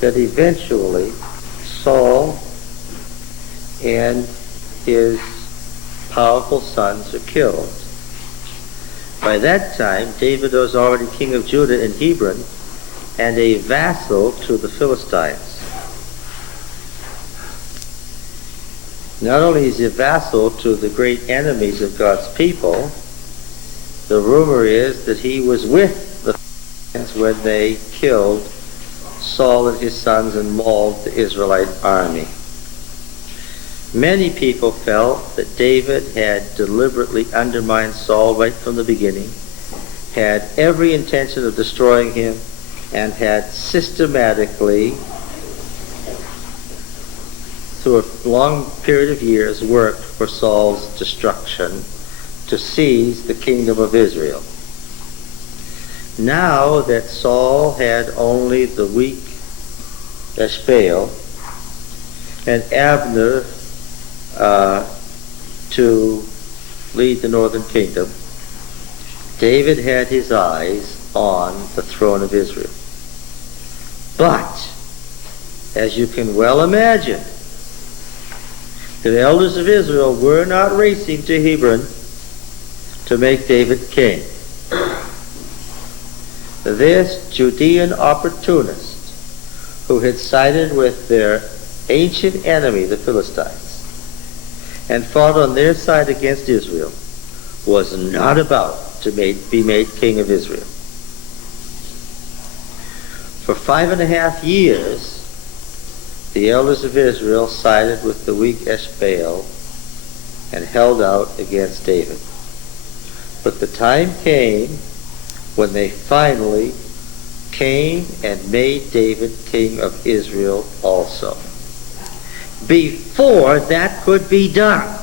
that eventually Saul and his powerful sons are killed. By that time, David was already king of Judah in Hebron and a vassal to the Philistines. Not only is he a vassal to the great enemies of God's people, the rumor is that he was with the Philistines when they killed Saul and his sons and mauled the Israelite army. Many people felt that David had deliberately undermined Saul right from the beginning, had every intention of destroying him, and had systematically, through a long period of years, worked for Saul's destruction to seize the kingdom of Israel. Now that Saul had only the weak Eshbaal and Abner to lead the northern kingdom, David had his eyes on the throne of Israel. But, as you can well imagine, the elders of Israel were not racing to Hebron to make David king. This Judean opportunist, who had sided with their ancient enemy, the Philistines, and fought on their side against Israel, was not about to be made king of Israel. For 5.5 years, the elders of Israel sided with the weak Eshbaal and held out against David. But the time came when they finally came and made David king of Israel also. Before that could be done,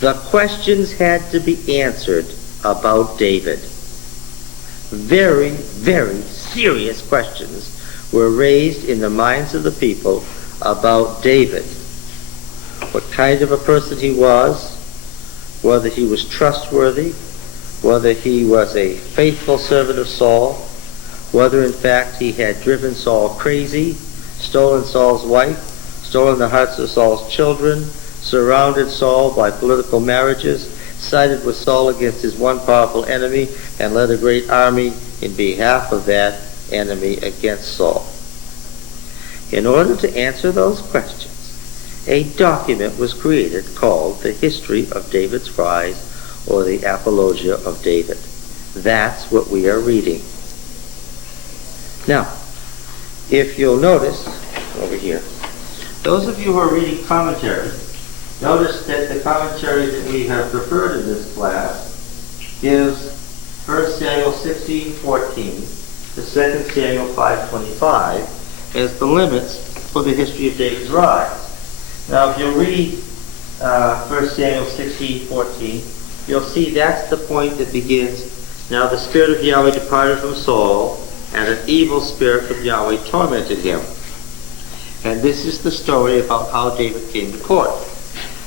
the questions had to be answered about David. Very, very serious questions were raised in the minds of the people about David. What kind of a person he was, whether he was trustworthy, whether he was a faithful servant of Saul, whether in fact he had driven Saul crazy, stolen Saul's wife, stolen the hearts of Saul's children, surrounded Saul by political marriages, sided with Saul against his one powerful enemy, and led a great army in behalf of that enemy against Saul. In order to answer those questions, a document was created called the History of David's Rise, or the Apologia of David. That's what we are reading. Now, if you'll notice, over here, those of you who are reading commentary, notice that the commentary that we have referred in this class gives 1 Samuel 16:14 to 2 Samuel 5:25 as the limits for the history of David's rise. Now, if you read 1 Samuel 16:14, you'll see that's the point that begins, "Now the Spirit of Yahweh departed from Saul, and an evil spirit from Yahweh tormented him." And this is the story about how David came to court.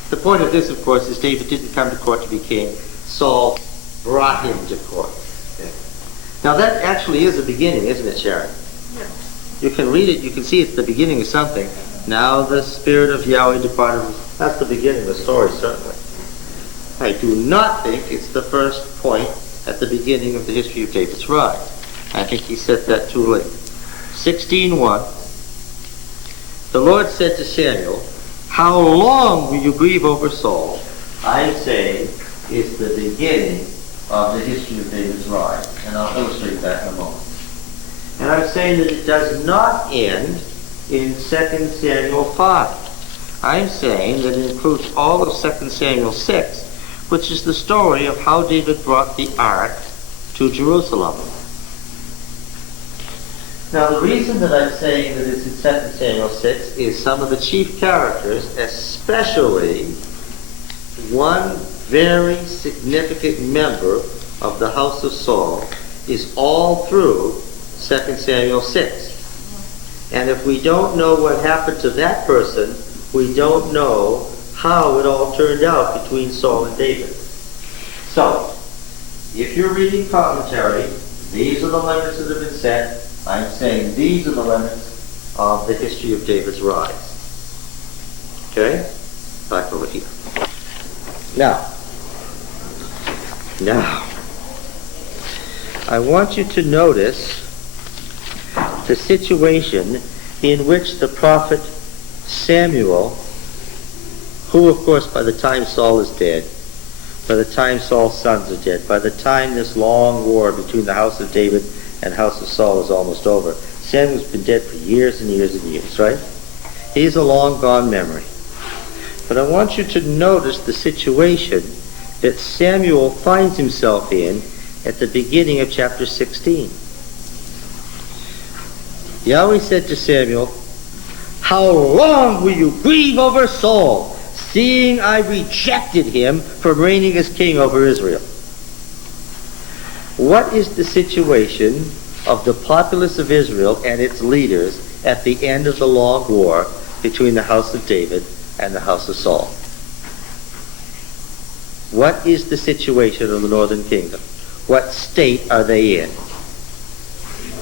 The point of this, of course, is David didn't come to court to be king. Saul brought him to court. Okay. Now that actually is the beginning, isn't it, Sharon? Yes. You can read it, you can see it's the beginning of something. Now the Spirit of Yahweh departed. That's the beginning of the story, certainly. I do not think it's the first point at the beginning of the history of David's rise. I think he set that too late. 16:1. The Lord said to Samuel, "How long will you grieve over Saul?" I say it's the beginning of the history of David's rise. And I'll illustrate that in a moment. And I'm saying that it does not end in 2 Samuel 5. I'm saying that it includes all of 2 Samuel 6, which is the story of how David brought the ark to Jerusalem. Now, the reason that I'm saying that it's in 2 Samuel 6 is some of the chief characters, especially one very significant member of the house of Saul, is all through 2 Samuel 6. And if we don't know what happened to that person, we don't know how it all turned out between Saul and David. So, if you're reading commentary, these are the limits that have been set. I'm saying these are the limits of the history of David's rise. Okay? Back over here. Now, I want you to notice the situation in which the prophet Samuel, who of course by the time Saul is dead, by the time Saul's sons are dead, by the time this long war between the house of David and house of Saul is almost over, Samuel's been dead for years and years and years, right? He's a long gone memory. But I want you to notice the situation that Samuel finds himself in at the beginning of chapter 16. Yahweh said to Samuel, "How long will you grieve over Saul, seeing I rejected him from reigning as king over Israel?" What is the situation of the populace of Israel and its leaders at the end of the long war between the house of David and the house of Saul? What is the situation of the northern kingdom? What state are they in?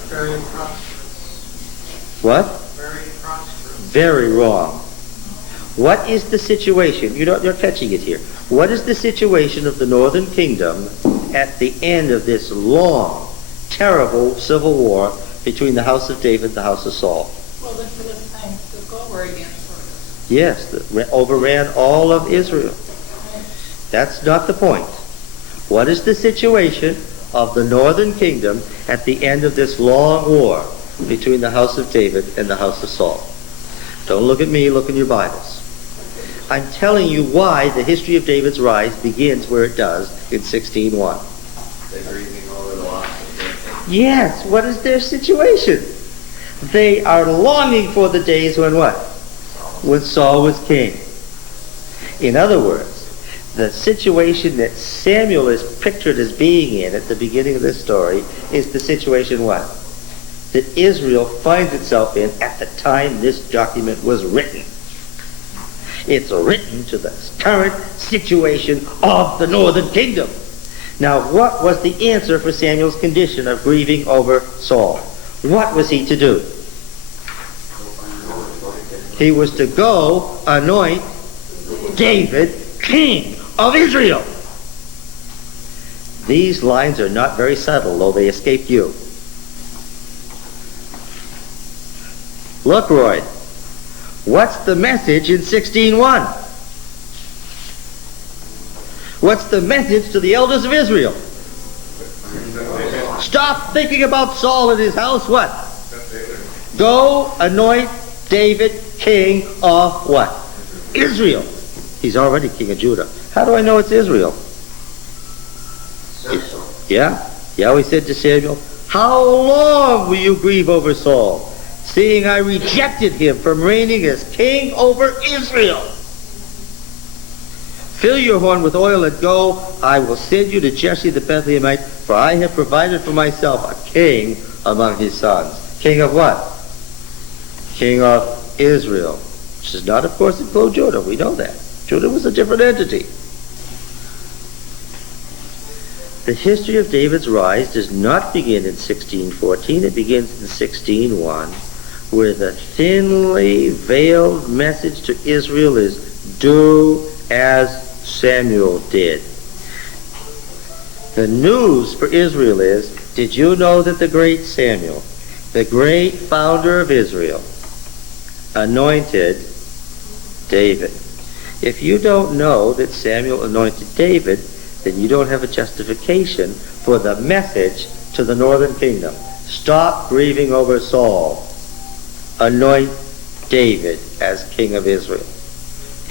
Very prosperous. What? Very prosperous. Very wrong. What is the situation? You're catching it here. What is the situation of the northern kingdom at the end of this long, terrible civil war between the house of David and the house of Saul? Well, the Philistines took over again for us. Yes, overran all of Israel. That's not the point. What is the situation of the northern kingdom at the end of this long war between the house of David and the house of Saul? Don't look at me, look in your Bibles. I'm telling you why the history of David's rise begins where it does in 16:1. They're grieving over the loss of their king. Yes, what is their situation? They are longing for the days when what? When Saul was king. In other words, the situation that Samuel is pictured as being in at the beginning of this story is the situation what? That Israel finds itself in at the time this document was written. It's written to the current situation of the northern kingdom. Now, what was the answer for Samuel's condition of grieving over Saul? What was he to do? He was to go anoint David king of Israel. These lines are not very subtle, though they escaped you. Look, Roy, what's the message in 16:1? What's the message to the elders of Israel? Stop thinking about Saul and his house. What? Go anoint David king of what? Israel. He's already king of Judah. How do I know it's Israel? Yeah? Yahweh said to Samuel, "How long will you grieve over Saul, seeing I rejected him from reigning as king over Israel? Fill your horn with oil and go. I will send you to Jesse the Bethlehemite, for I have provided for myself a king among his sons." King of what? King of Israel. Which does not, of course, include Judah. We know that. Judah was a different entity. The history of David's rise does not begin in 16:14. It begins in 16:1, where the thinly veiled message to Israel is, "Do as Samuel did." The news for Israel is, did you know that the great Samuel, the great founder of Israel, anointed David? If you don't know that Samuel anointed David, then you don't have a justification for the message to the northern kingdom. Stop grieving over Saul. Anoint David as king of Israel.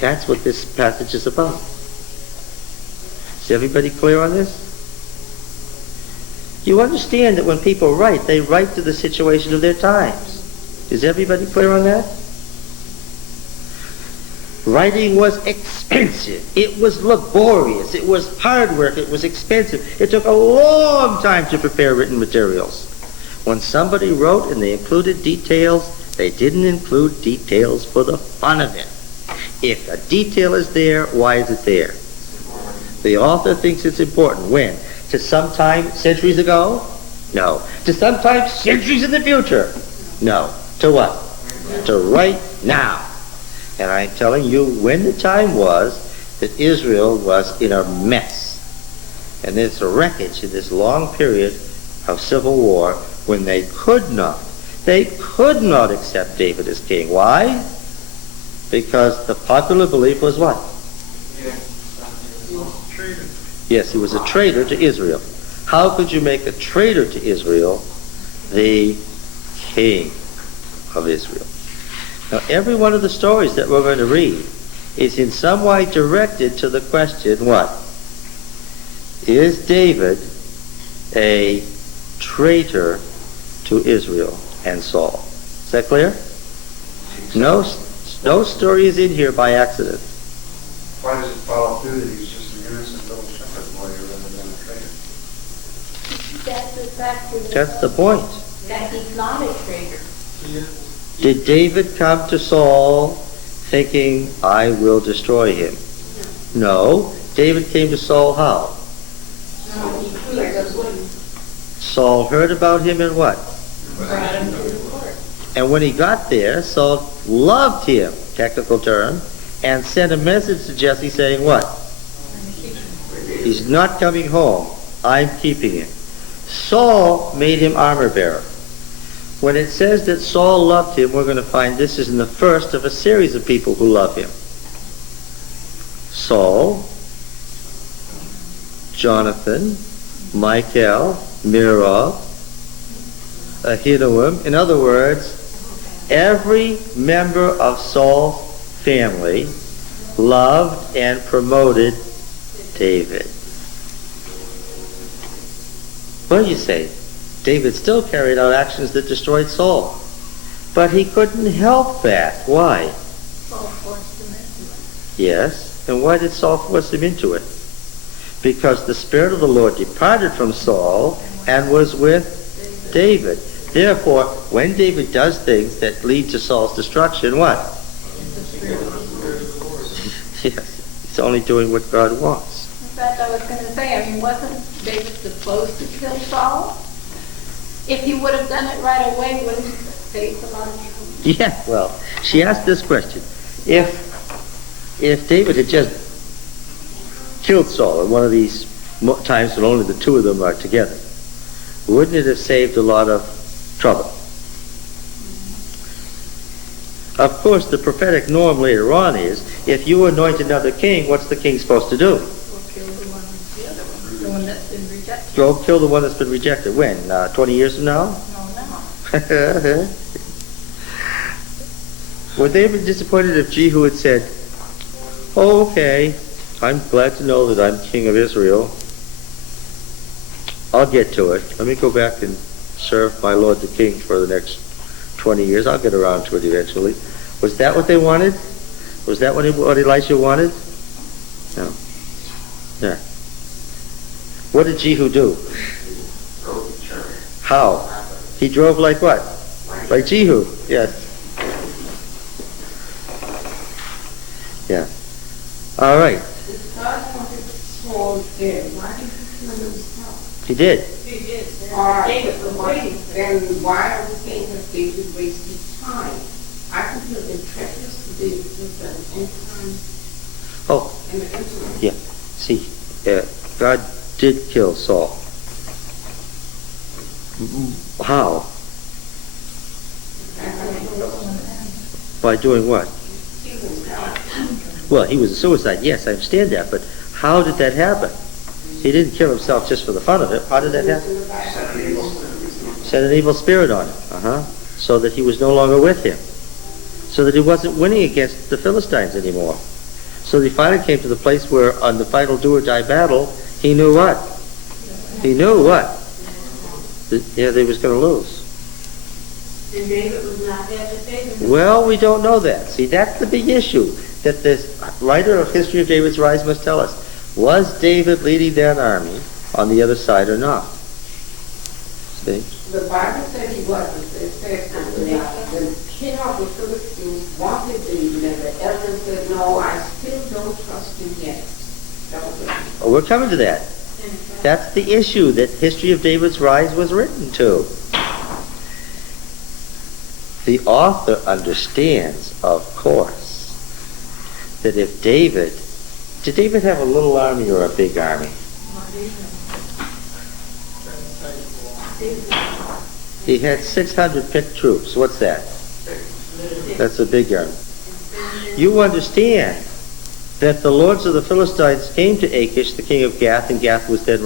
That's what this passage is about. Is everybody clear on this? You understand that when people write, they write to the situation of their times. Is everybody clear on that? Writing was expensive. It was laborious. It was hard work. It was expensive. It took a long time to prepare written materials. When somebody wrote and they included details, they didn't include details for the fun of it. If a detail is there, why is it there? The author thinks it's important. When? To sometime centuries ago? No. To sometime centuries in the future? No. To what? to right now. And I'm telling you, when the time was that Israel was in a mess, and there's a wreckage in this long period of civil war when they could not accept David as king. Why? Because the popular belief was what? Yes, he was a traitor to Israel. How could you make a traitor to Israel the king of Israel? Now, every one of the stories that we're going to read is in some way directed to the question, what? Is David a traitor to Israel and Saul? Is that clear? No story is in here by accident. Why does it follow through that he's just an innocent little shepherd boy rather than a traitor? That's exactly That's the point. that he's not a traitor. Did David come to Saul thinking, I will destroy him? No. David came to Saul how? No, he wouldn't. Saul heard about him and what? Brought him to the court. And when he got there, Saul loved him, technical term, and sent a message to Jesse saying what? He's not coming home. I'm keeping him. Saul made him armor bearer. When it says that Saul loved him, we're going to find this is in the first of a series of people who love him. Saul, Jonathan, Michael, Mirah, Ahinoam. In other words, every member of Saul's family loved and promoted David. What do you say? David still carried out actions that destroyed Saul. But he couldn't help that. Why? Saul forced him into it. Yes. And why did Saul force him into it? Because the Spirit of the Lord departed from Saul and was with David. Therefore, when David does things that lead to Saul's destruction, what? Yes. He's only doing what God wants. In fact, I was going to say, I mean, wasn't David supposed to kill Saul? If he would have done it right away, wouldn't he have saved a lot of trouble? Yeah, well, she asked this question. If David had just killed Saul at one of these times when only the two of them are together, wouldn't it have saved a lot of trouble? Of course, the prophetic norm later on is, if you anoint another king, what's the king supposed to do? Or kill the one who's the other one, the one that's been rejected. Go kill the one that's been rejected. When? 20 years from now? No. Would they have been disappointed if Jehu had said, oh, okay, I'm glad to know that I'm king of Israel. I'll get to it. Let me go back and serve my Lord the King for the next 20 years. I'll get around to it eventually. Was that what they wanted? Was that what Elisha wanted? No. Yeah. What did Jehu do? How? He drove like what? Like Jehu. Yes. Yeah. All right. God wanted Saul dead. Why did he kill himself? He did. He did. David was waiting. Then why are we saying that David wasted time? I can feel the treacherous to David was an end time Oh, in the interim. yeah. See, God did kill Saul. How? By doing what? Well, he was a suicide. Yes, I understand that. But how did that happen? He didn't kill himself just for the fun of it. How did that happen? Sent an evil spirit on him. So that he was no longer with him. So that he wasn't winning against the Philistines anymore. So he finally came to the place where on the final do-or-die battle, he knew what? He knew what? Yeah, they was going to lose. And David was not there to save him. Well, we don't know that. See, that's the big issue that this writer of History of David's Rise must tell us. Was David leading that army on the other side or not? See? The Bible said he wasn't. It said the king of the Philistines wanted David, and the elders said, no, I still don't trust him yet. That was it. Oh, we're coming to that. That's the issue that History of David's Rise was written to. The author understands, of course, that if David, did David have a little army or a big army? He had 600 picked troops. What's that? That's a big army. You understand that the lords of the Philistines came to Achish, the king of Gath, and Gath was then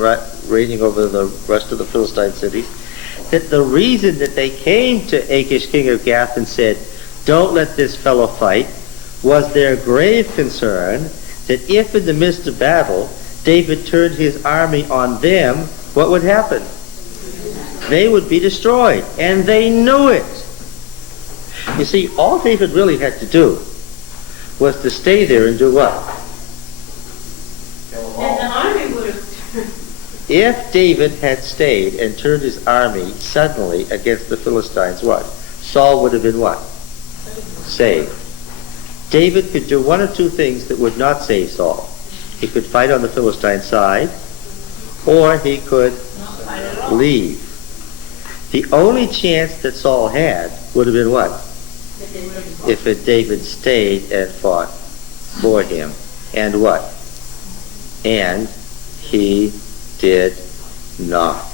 reigning over the rest of the Philistine cities, that the reason that they came to Achish, king of Gath, and said, don't let this fellow fight, was their grave concern that if in the midst of battle David turned his army on them, what would happen? They would be destroyed, and they knew it. You see, all David really had to do was to stay there and do what? And the army would have turned. If David had stayed and turned his army suddenly against the Philistines, what? Saul would have been what? Saved. David could do one of two things that would not save Saul. He could fight on the Philistine side, or he could leave. The only chance that Saul had would have been what? If David stayed and fought for him. And what? And he did not.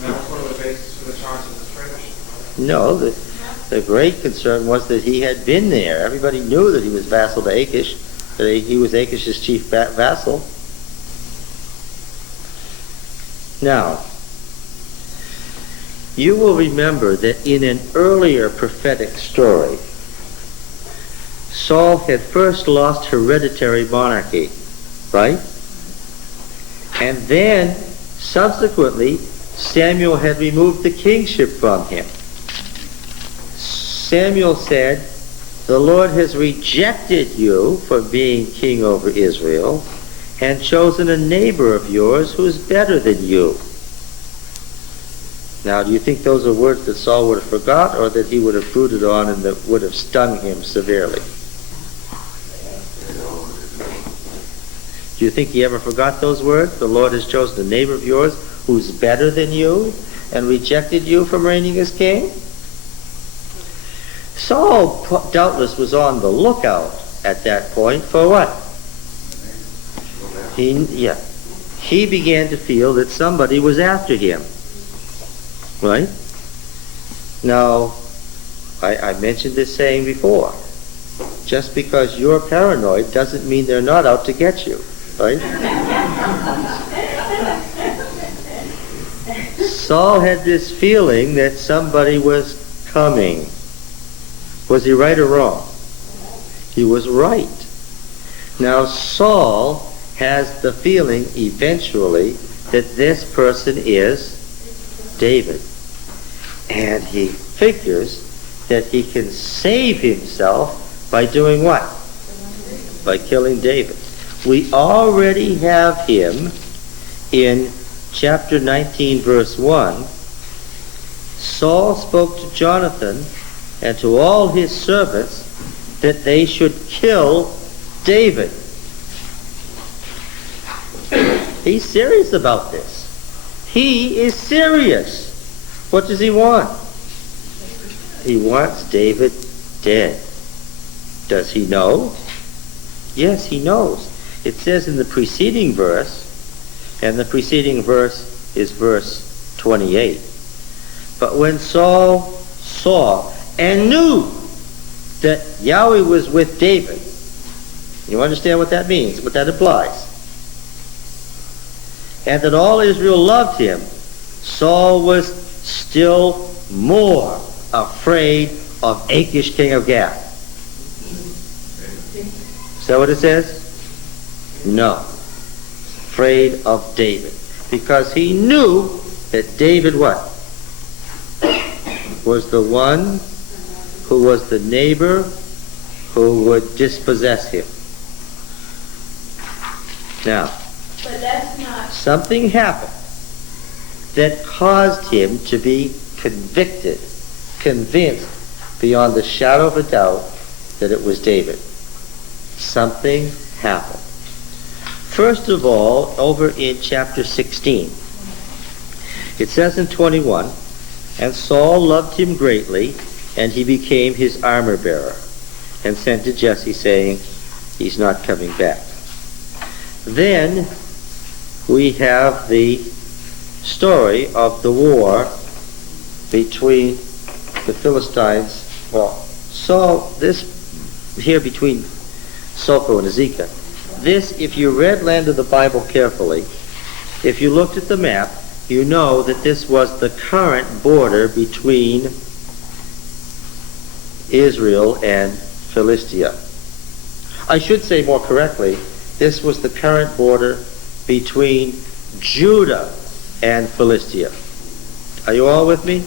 And that was one of the bases for the charge of the traitorship. No, the great concern was that he had been there. Everybody knew that he was vassal to Achish, that he was Achish's chief vassal. Now, you will remember that in an earlier prophetic story, Saul had first lost hereditary monarchy, right? And then, subsequently, Samuel had removed the kingship from him. Samuel said, the Lord has rejected you from being king over Israel and chosen a neighbor of yours who's better than you. Now, do you think those are words that Saul would have forgot, or that he would have brooded on and that would have stung him severely? Do you think he ever forgot those words? The Lord has chosen a neighbor of yours who's better than you and rejected you from reigning as king? Saul doubtless was on the lookout at that point for what? He began to feel that somebody was after him. Right? Now, I mentioned this saying before. Just because you're paranoid doesn't mean they're not out to get you. Right? Saul had this feeling that somebody was coming. Was he right or wrong? He was right. Now, Saul has the feeling eventually that this person is David. And he figures that he can save himself by doing what? By killing David. We already have him in chapter 19, verse 1. Saul spoke to Jonathan and to all his servants that they should kill David. He's serious about this. He is serious. What does he want? He wants David dead. Does he know? Yes, he knows. It says in the preceding verse, and the preceding verse is verse 28. But when Saul saw and knew that Yahweh was with David, you understand what that means, what that implies? And that all Israel loved him, Saul was still more afraid of Achish, king of Gath. Is that what it says? No. Afraid of David. Because he knew that David what? Was the one who was the neighbor who would dispossess him. Now, But that's not, something happened that caused him to be convicted, convinced beyond the shadow of a doubt that it was David. Something happened. First of all, over in chapter 16, It says in 21, and Saul loved him greatly, and he became his armor bearer, and sent to Jesse, saying, he's not coming back. Then we have the story of the war between the Philistines. Well, Saul, this here between Soko and Ezekiel. This, if you read Land of the Bible carefully, if you looked at the map, you know that this was the current border between Israel and Philistia. I should say more correctly, this was the current border between Judah and Philistia. Are you all with me?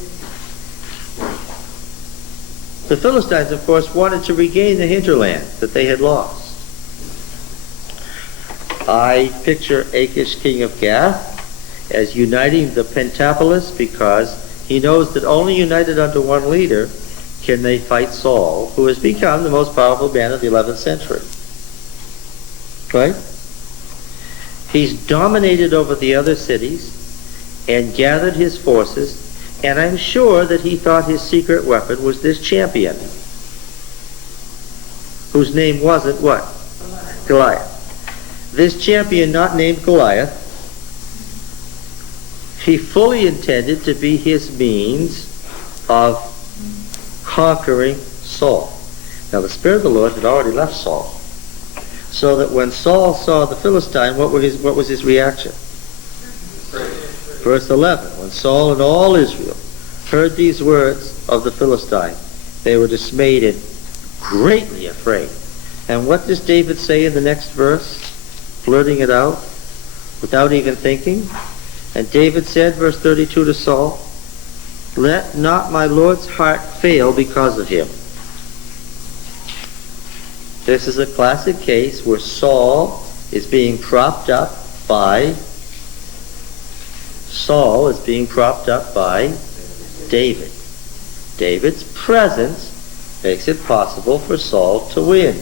The Philistines, of course, wanted to regain the hinterland that they had lost. I picture Achish, king of Gath, as uniting the Pentapolis because he knows that only united under one leader can they fight Saul, who has become the most powerful man of the 11th century. Right? He's dominated over the other cities and gathered his forces, and I'm sure that he thought his secret weapon was this champion, whose name wasn't what? Goliath. This champion, not named Goliath, he fully intended to be his means of conquering Saul. Now the Spirit of the Lord had already left Saul, so that when Saul saw the Philistine, what was his reaction? Verse 11, when Saul and all Israel heard these words of the Philistine, they were dismayed and greatly afraid. And what does David say in the next verse? Blurting it out without even thinking. And David said, verse 32 to Saul, let not my Lord's heart fail because of him. This is a classic case where Saul is being propped up by David. David's presence makes it possible for Saul to win.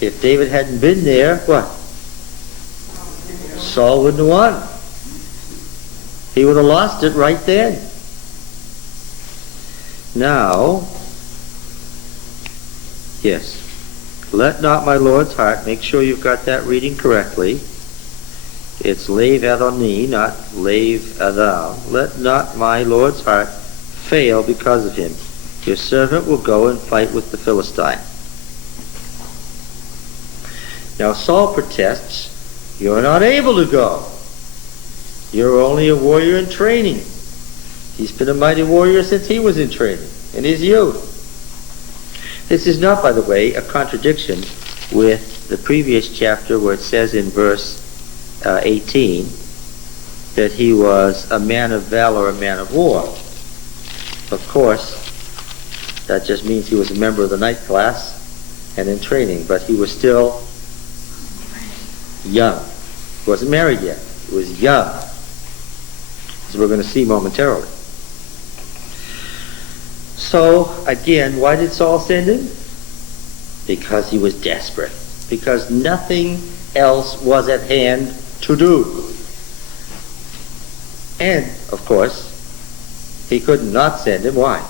If David hadn't been there, what? Saul wouldn't have won. He would have lost it right then. Now, yes, let not my Lord's heart, make sure you've got that reading correctly. It's Lev Adoni, not Lev Adam. Let not my Lord's heart fail because of him. Your servant will go and fight with the Philistine. Now Saul protests, you're not able to go. You're only a warrior in training. He's been a mighty warrior since he was in training, in his youth. This is not, by the way, a contradiction with the previous chapter where it says in verse 18 that he was a man of valor, a man of war. Of course, that just means he was a member of the night class and in training, but he was still young. He wasn't married yet. He was young, as we're going to see momentarily. So, again, why did Saul send him? Because he was desperate. Because nothing else was at hand to do. And, of course, he could not send him. Why?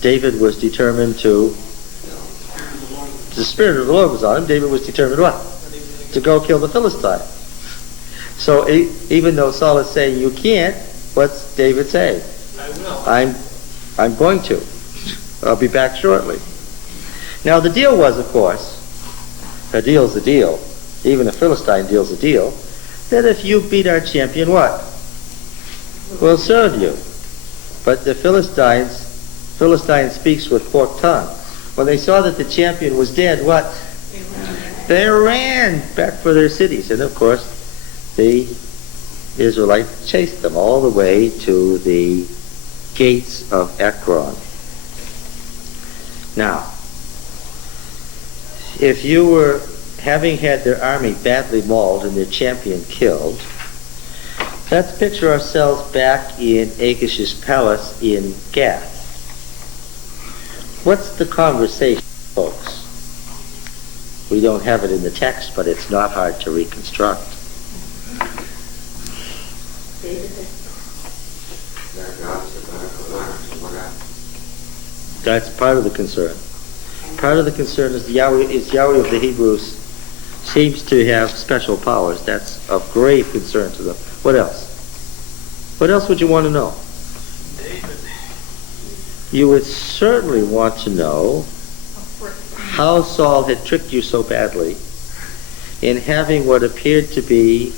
David was determined to... The Spirit of the Lord was on him. David was determined what? To go kill the Philistine. So even though Saul is saying you can't, what's David saying? I will. I'm going to. I'll be back shortly. Now the deal was, of course, a deal's a deal. Even a Philistine deal's a deal. That if you beat our champion, what? We'll serve you. But the Philistine speaks with forked tongue. When they saw that the champion was dead, what? They ran back for their cities. And of course, the Israelites chased them all the way to the gates of Ekron. Now, if you were having had their army badly mauled and their champion killed, let's picture ourselves back in Achish's palace in Gath. What's the conversation, folks? We don't have it in the text, but it's not hard to reconstruct. That's part of the concern. Part of the concern is Yahweh of the Hebrews seems to have special powers. That's of grave concern to them. What else? What else would you want to know? David. You would certainly want to know how Saul had tricked you so badly in having what appeared to be,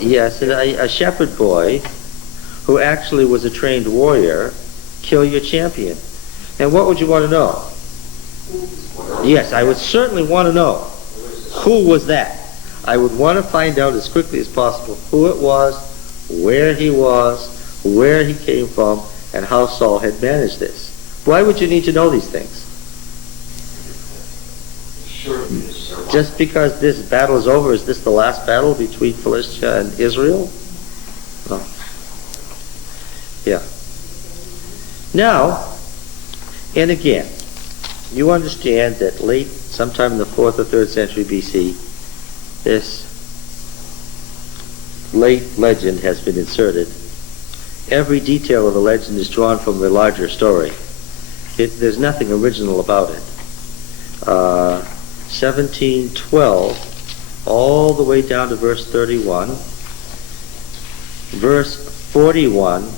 yes, a shepherd boy who actually was a trained warrior kill your champion. And what would you want to know? Yes, I would certainly want to know who was that. I would want to find out as quickly as possible who it was, where he came from, and how Saul had managed this. Why would you need to know these things? Just because this battle is over, is this the last battle between Philistia and Israel? No. Yeah. Now, and again, you understand that late, sometime in the 4th or 3rd century BC, this late legend has been inserted. Every detail of the legend is drawn from the larger story. There's nothing original about it. 1712, all the way down to verse 31, verse 41,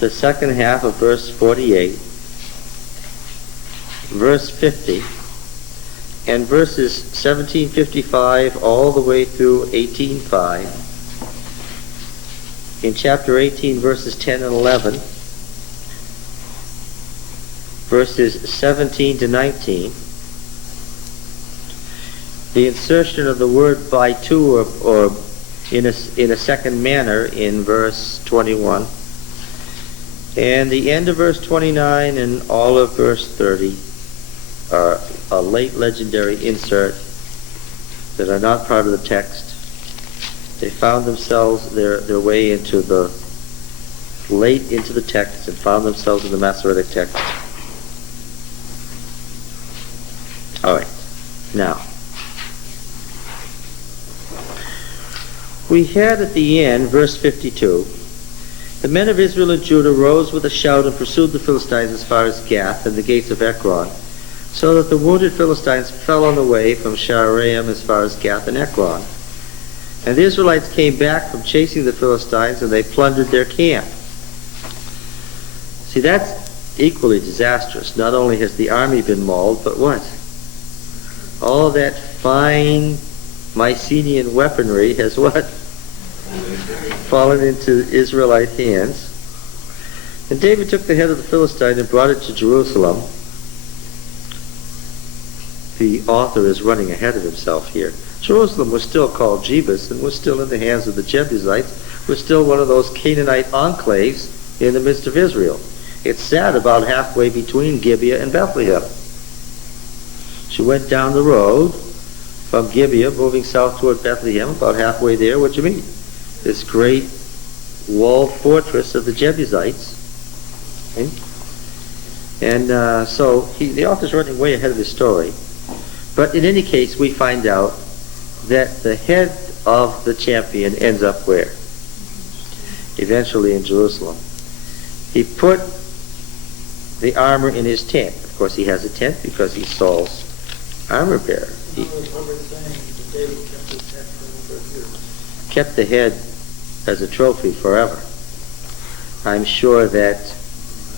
the second half of verse 48, verse 50, and verses 1755 all the way through 1805. In chapter 18, verses 10 and 11, verses 17 to 19, the insertion of the word by two or in a second manner in verse 21, and the end of verse 29 and all of verse 30 are a late legendary insert that are not part of the text. They found themselves their way into the text and found themselves in the Masoretic text. All right. Now, we had at the end, verse 52, the men of Israel and Judah rose with a shout and pursued the Philistines as far as Gath and the gates of Ekron, so that the wounded Philistines fell on the way from Sha'araim as far as Gath and Ekron. And the Israelites came back from chasing the Philistines, and they plundered their camp. See, that's equally disastrous. Not only has the army been mauled, but what? All that fine Mycenaean weaponry has what? Fallen into Israelite hands. And David took the head of the Philistine and brought it to Jerusalem. The author is running ahead of himself here. Jerusalem was still called Jebus and was still in the hands of the Jebusites, was still one of those Canaanite enclaves in the midst of Israel. It sat about halfway between Gibeah and Bethlehem. She went down the road from Gibeah, moving south toward Bethlehem, about halfway there. What do you mean? This great walled fortress of the Jebusites. Okay? And so the author's running way ahead of his story. But in any case, we find out that the head of the champion ends up where? Eventually in Jerusalem. He put the armor in his tent. Of course, he has a tent because he's Saul's armor bearer. He kept the head as a trophy forever. I'm sure that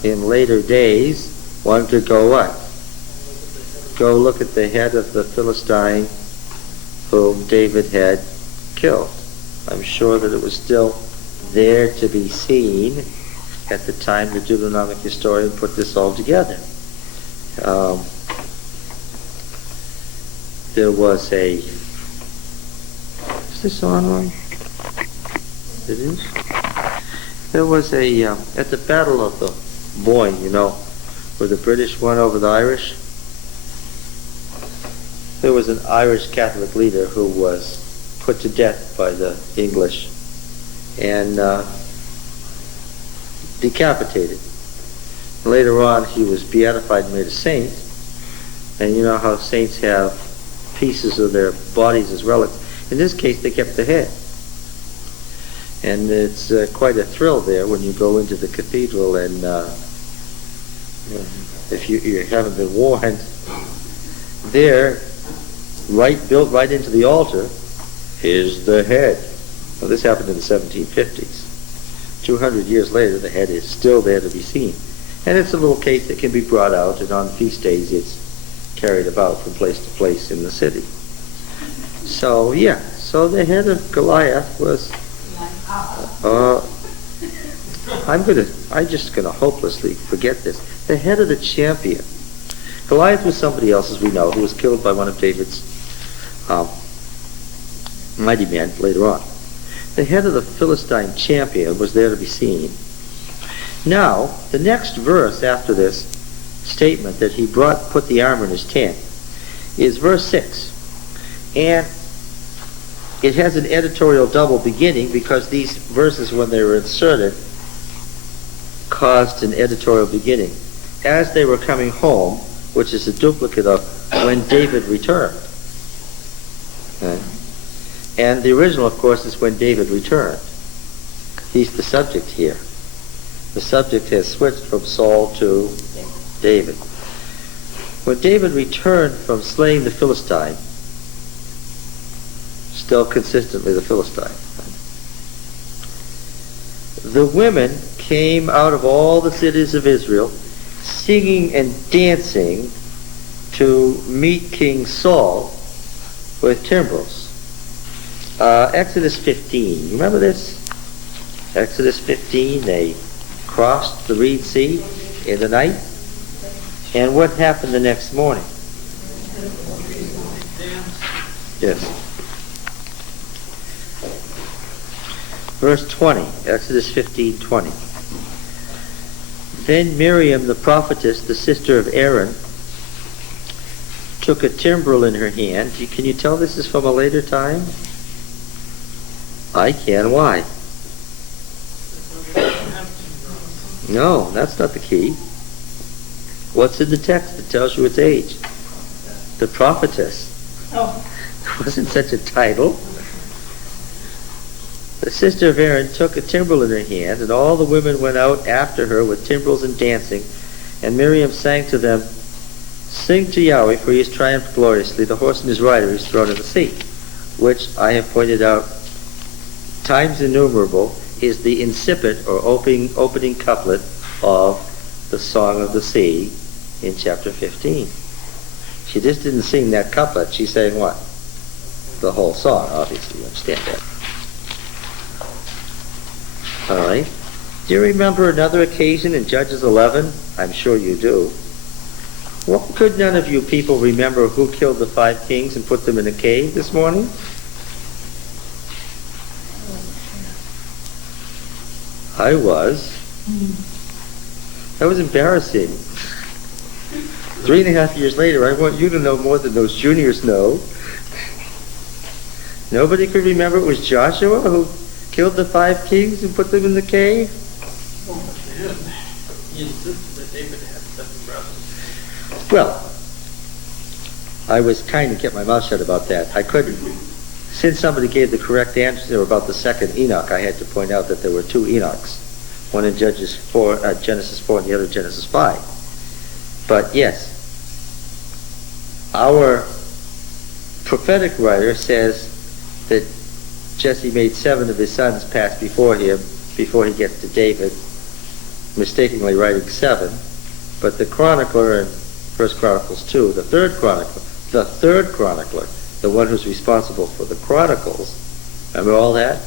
in later days, one could go what? Go look at the head of the Philistine whom David had killed. I'm sure that it was still there to be seen at the time the Deuteronomic historian put this all together. There was a... Is this on one? It is? There was a... at the Battle of the Boyne, where the British won over the Irish, there was an Irish Catholic leader who was put to death by the English and decapitated. Later on, he was beatified and made a saint. And you know how saints have pieces of their bodies as relics. In this case, they kept the head. And it's quite a thrill there when you go into the cathedral and if you haven't been warned, there, built right into the altar, is the head. Well, this happened in the 1750s. 200 years later, the head is still there to be seen. And it's a little case that can be brought out, and on feast days it's carried about from place to place in the city. So, yeah, so the head of Goliath was... I'm just gonna hopelessly forget this. The head of the champion. Goliath was somebody else, as we know, who was killed by one of David's mighty men later on. The head of the Philistine champion was there to be seen. Now, the next verse after this statement that he put the armor in his tent is verse 6. And it has an editorial double beginning because these verses, when they were inserted, caused an editorial beginning. As they were coming home, which is a duplicate of when David returned. Okay? And the original, of course, is when David returned. He's the subject here. The subject has switched from Saul to David. When David returned from slaying the Philistine, still consistently the Philistine, the women came out of all the cities of Israel singing and dancing to meet King Saul with timbrels. Exodus 15, you remember this? Exodus 15, they crossed the Reed Sea in the night. And what happened the next morning? Yes. Verse 20, Exodus 15:20. Then Miriam the prophetess, the sister of Aaron, took a timbrel in her hand. Can you tell this is from a later time? I can. Why? No, that's not the key. What's in the text that tells you its age? The prophetess. Oh. It wasn't such a title. The sister of Aaron took a timbrel in her hand, and all the women went out after her with timbrels and dancing. And Miriam sang to them, "Sing to Yahweh, for he has triumphed gloriously. The horse and his rider is thrown in the sea," which I have pointed out times innumerable is the incipit or opening couplet of the Song of the Sea in chapter 15. She just didn't sing that couplet. She sang what? The whole song, obviously. You understand that. All right. Do you remember another occasion in Judges 11? I'm sure you do. Well, could none of you people remember who killed the 5 kings and put them in a cave this morning? I was. That was embarrassing. 3.5 years later, I want you to know more than those juniors know. Nobody could remember it was Joshua who killed the 5 kings and put them in the cave? He insisted that David had 7 brothers. Well, I was kind of kept my mouth shut about that. I couldn't. Since somebody gave the correct answer about the second Enoch, I had to point out that there were 2 Enochs. One in Genesis 4 and the other Genesis 5. But yes, our prophetic writer says that Jesse made 7 of his sons pass before him before he gets to David, mistakenly writing 7. But the chronicler in 1 Chronicles 2, the third chronicler, the one who's responsible for the Chronicles, remember all that?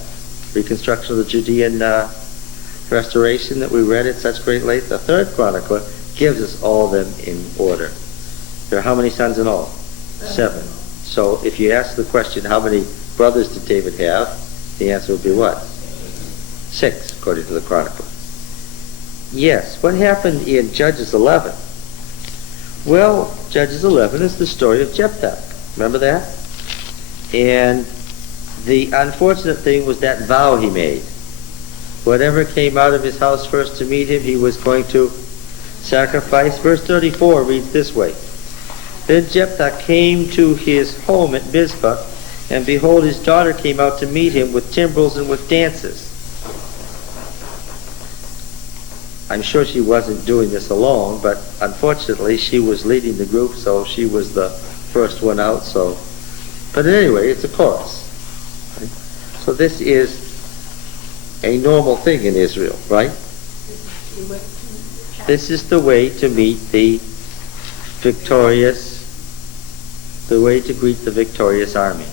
Reconstruction of the Judean restoration that we read at such great length? The third chronicler gives us all of them in order. There are how many sons in all? 7. So if you ask the question, how many brothers did David have? The answer would be what? 6, according to the chronicler. Yes, what happened in Judges 11? Well, Judges 11 is the story of Jephthah. Remember that? And the unfortunate thing was that vow he made. Whatever came out of his house first to meet him, he was going to sacrifice. Verse 34 reads this way. Then Jephthah came to his home at Mizpah, and behold, his daughter came out to meet him with timbrels and with dances. I'm sure she wasn't doing this alone, but unfortunately she was leading the group, so she was the first one out. So, but anyway, it's a chorus. Right? So this is a normal thing in Israel, right? This is the way to meet the way to greet the victorious army.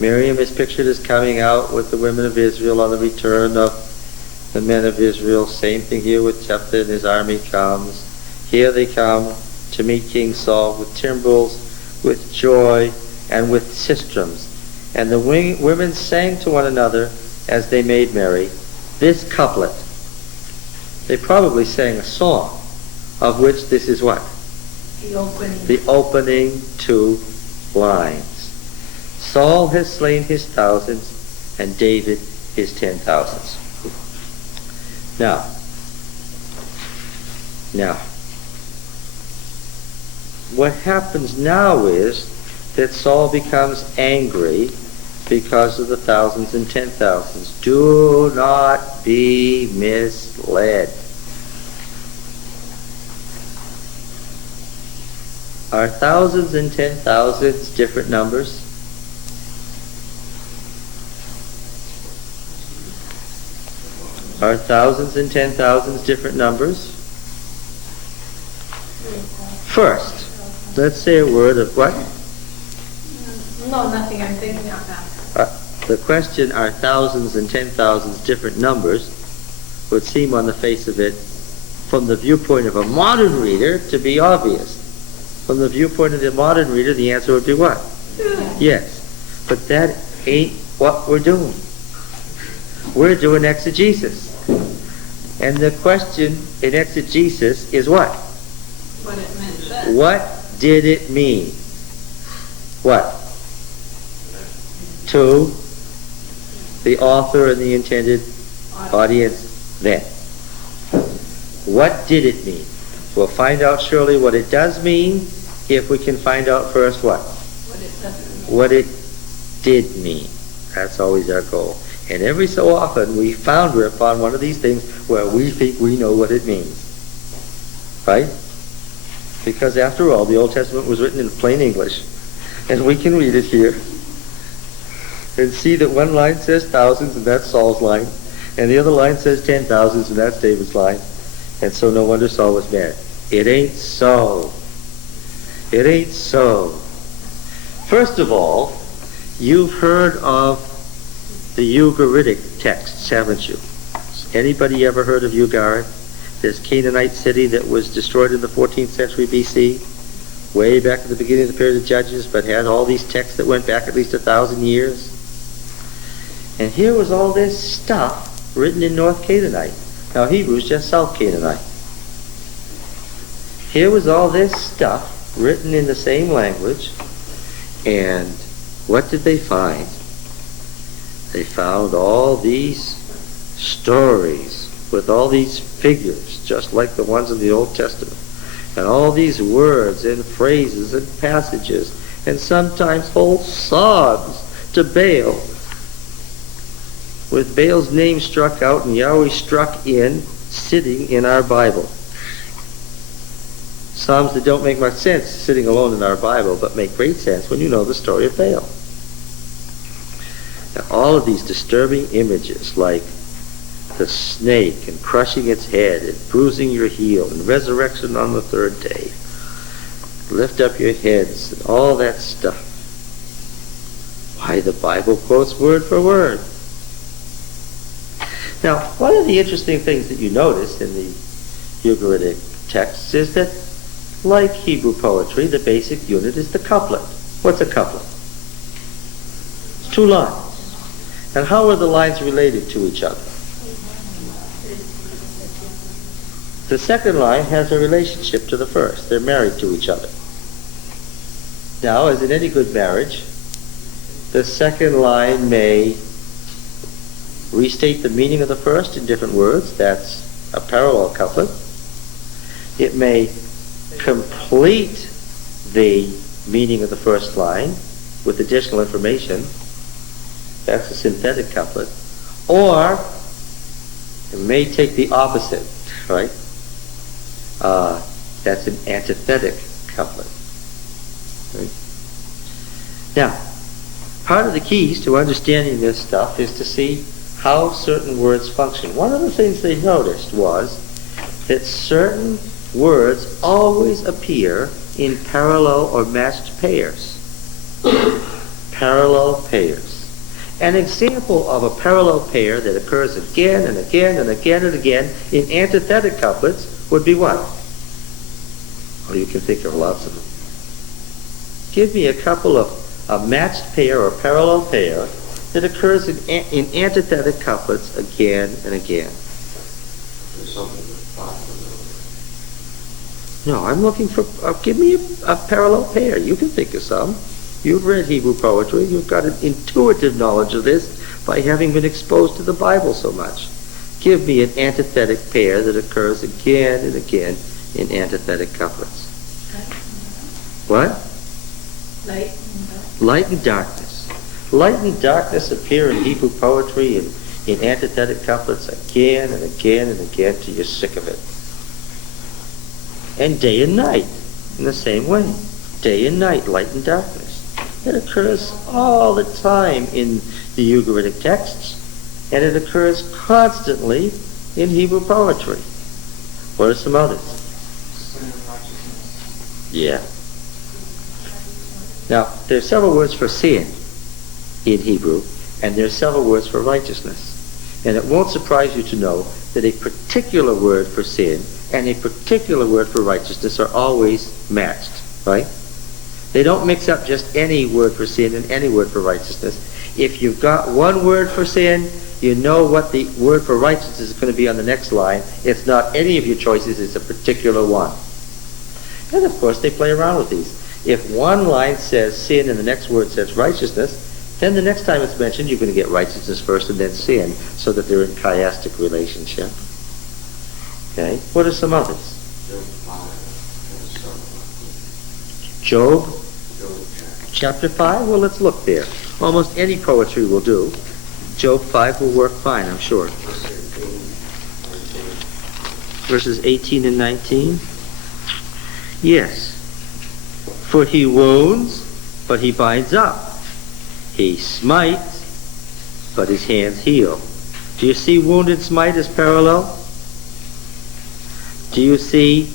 Miriam is pictured as coming out with the women of Israel on the return of the men of Israel. Same thing here with Jephthah and his army comes. Here they come to meet King Saul with timbrels, with joy, and with sistrums. And the women sang to one another as they made merry this couplet. They probably sang a song, of which this is what? The opening 2 lines. Saul has slain his thousands, and David his 10,000s. Now, what happens now is that Saul becomes angry because of the thousands and 10,000s. Do not be misled. Are thousands and 10,000s different numbers? Are thousands and 10,000s different numbers? First, let's say a word of what? No, nothing. I'm thinking of that. The question, are thousands and 10,000s different numbers, would seem on the face of it, from the viewpoint of a modern reader, to be obvious. From the viewpoint of the modern reader, the answer would be what? Yes. But that ain't what we're doing. We're doing exegesis. And the question in exegesis is what? What it meant then. What did it mean? What? To the author and the intended audience then. What did it mean? We'll find out surely what it does mean if we can find out first what? What it doesn't mean. What it did mean. That's always our goal. And every so often we founder upon one of these things where we think we know what it means. Right? Because after all, the Old Testament was written in plain English. And we can read it here and see that one line says thousands and that's Saul's line. And the other line says 10,000s and that's David's line. And so no wonder Saul was mad. It ain't so. It ain't so. First of all, you've heard of the Ugaritic texts, haven't you? Anybody ever heard of Ugarit? This Canaanite city that was destroyed in the 14th century BC, way back at the beginning of the period of Judges, but had all these texts that went back at least 1,000 years. And here was all this stuff written in North Canaanite. Now Hebrew's just South Canaanite. Here was all this stuff written in the same language, and what did they find? They found all these stories with all these figures, just like the ones in the Old Testament, and all these words and phrases and passages, and sometimes whole songs to Baal, with Baal's name struck out and Yahweh struck in, sitting in our Bible. Psalms that don't make much sense sitting alone in our Bible, but make great sense when you know the story of Baal. Now, all of these disturbing images, like the snake and crushing its head and bruising your heel and resurrection on the 3rd day, lift up your heads and all that stuff. Why, the Bible quotes word for word. Now, one of the interesting things that you notice in the Ugaritic texts is that, like Hebrew poetry, the basic unit is the couplet. What's a couplet? It's 2 lines. And how are the lines related to each other? The second line has a relationship to the first. They're married to each other. Now, as in any good marriage, the second line may restate the meaning of the first in different words. That's a parallel couplet. It may complete the meaning of the first line with additional information. That's a synthetic couplet. Or it may take the opposite right? That's an antithetic couplet. Right? Now, part of the keys to understanding this stuff is to see how certain words function. One of the things they noticed was that certain words always appear in parallel or matched pairs. Parallel pairs. An example of a parallel pair that occurs again and again and again and again in antithetic couplets would be what? Well, you can think of lots of them. Give me a couple of a matched pair or parallel pair that occurs in antithetic couplets again and again. There's something with five of No, I'm looking for, give me a parallel pair. You can think of some. You've read Hebrew poetry. You've got an intuitive knowledge of this by having been exposed to the Bible so much. Give me an antithetic pair that occurs again and again in antithetic couplets. What? Light and dark. Light and darkness. Light and darkness appear in Hebrew poetry in antithetic couplets again and again and again till you're sick of it. And day and night in the same way. Day and night, light and darkness. It occurs all the time in the Ugaritic texts, and it occurs constantly in Hebrew poetry. What are some others? Sin and righteousness. Yeah. Now, there's several words for sin in Hebrew, and there's several words for righteousness. And it won't surprise you to know that a particular word for sin and a particular word for righteousness are always matched, right? They don't mix up just any word for sin and any word for righteousness. If you've got one word for sin, you know what the word for righteousness is going to be on the next line. It's not any of your choices, it's a particular one. And of course they play around with these. If one line says sin and the next word says righteousness, then the next time it's mentioned you're going to get righteousness first and then sin, so that they're in chiastic relationship. Okay, what are some others? Job chapter 5? Well, let's look there. Almost any poetry will do. Job 5 will work fine, I'm sure. Verses 18 and 19? Yes. For he wounds, but he binds up. He smites, but his hands heal. Do you see wound and smite as parallel? Do you see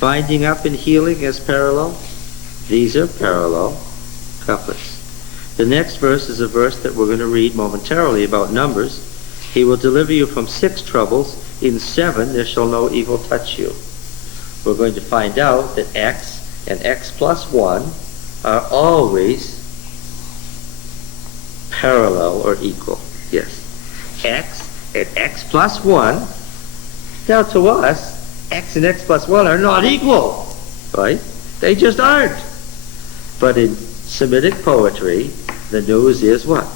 binding up and healing as parallel? These are parallel couplets. The next verse is a verse that we're going to read momentarily about numbers. He will deliver you from 6 troubles. In 7 there shall no evil touch you. We're going to find out that x and x plus 1 are always parallel or equal. Yes. X and x plus 1. Now to us, x and x plus 1 are not equal. Right? They just aren't. But in Semitic poetry, the news is what?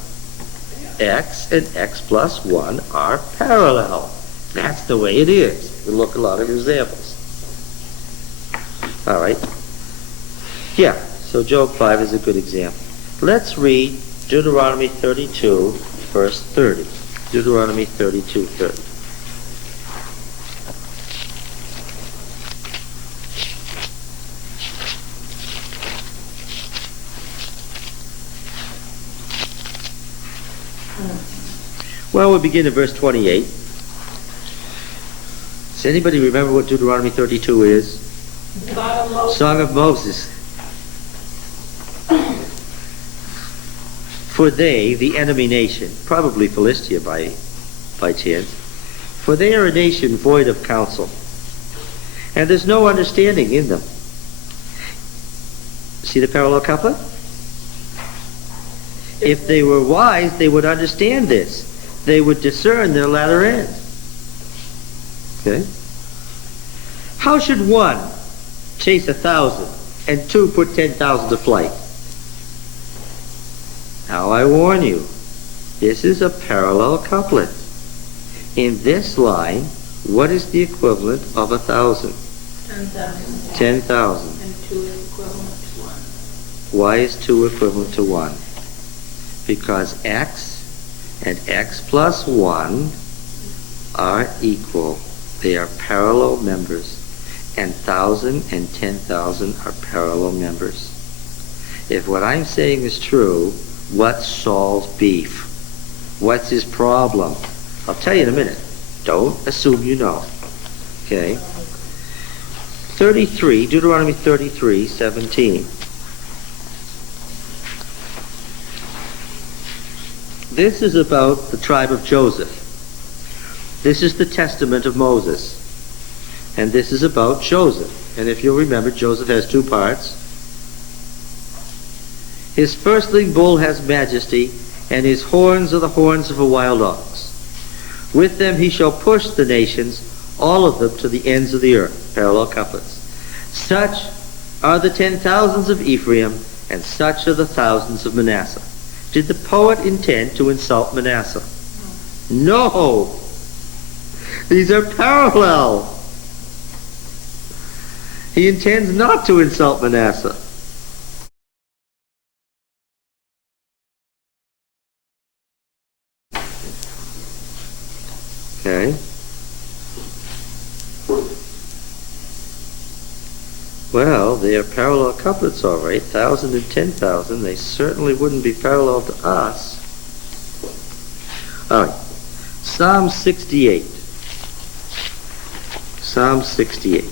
X and x plus 1 are parallel. That's the way it is. We'll look at a lot of examples. All right. Yeah, so Job 5 is a good example. Let's read Deuteronomy 32, verse 30. Deuteronomy 32, 30. Well, we'll begin at verse 28. Does anybody remember what Deuteronomy 32 is? Song of Moses. For they, the enemy nation, probably Philistia by chance, for they are a nation void of counsel, and there's no understanding in them. See the parallel couplet? If they were wise, they would understand this. They would discern their latter end. Okay? How should one chase 1,000 and 2 put 10,000 to flight? Now I warn you, this is a parallel couplet. In this line, what is the equivalent of 1,000? 10,000. 10,000. And 2 is equivalent to 1. Why is 2 equivalent to 1? Because x and x plus 1 are equal. They are parallel members, and 1,000 and 10,000 are parallel members. If what I'm saying is true, what's Saul's beef? What's his problem? I'll tell you in a minute. Don't assume you know. Okay? 33, Deuteronomy 33:17. This is about the tribe of Joseph. This is the testament of Moses. And this is about Joseph. And if you'll remember, Joseph has two parts. His firstling bull has majesty, and his horns are the horns of a wild ox. With them he shall push the nations, all of them to the ends of the earth. Parallel couplets. Such are the 10,000s of Ephraim, and such are the thousands of Manasseh. Did the poet intend to insult Manasseh? No! These are parallel. He intends not to insult Manasseh. Okay. Well, they are parallel couplets, all right. 1,000 and 10,000. They certainly wouldn't be parallel to us. All right. Psalm 68. Psalm 68.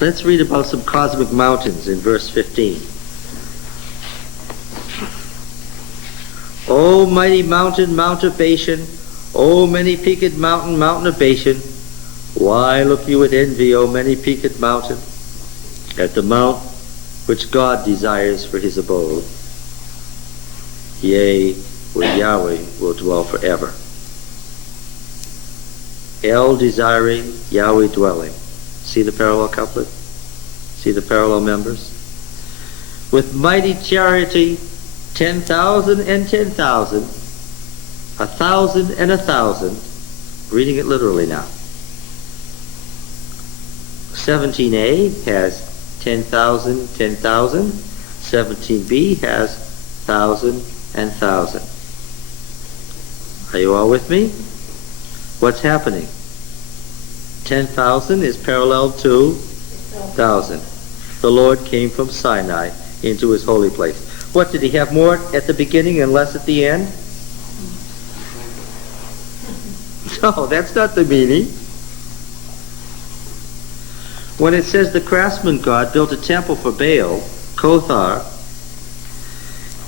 Let's read about some cosmic mountains in verse 15. O mighty mountain, mount of Bashan, O many-peaked mountain, mountain of Bashan, why look you with envy, O many-peaked mountain, at the mount which God desires for his abode? Yea, where Yahweh will dwell forever. El desiring, Yahweh dwelling. See the parallel couplet? See the parallel members? With mighty charity, 10,000 and 10,000, 1,000 and 1,000, reading it literally now. 17a has 10,000, 10,000. 17b has 1,000 and 1,000. Are you all with me? What's happening? 10,000 is parallel to 1,000. The Lord came from Sinai into his holy place. What, did he have more at the beginning and less at the end? No, that's not the meaning. When it says the craftsman god built a temple for Baal, Kothar,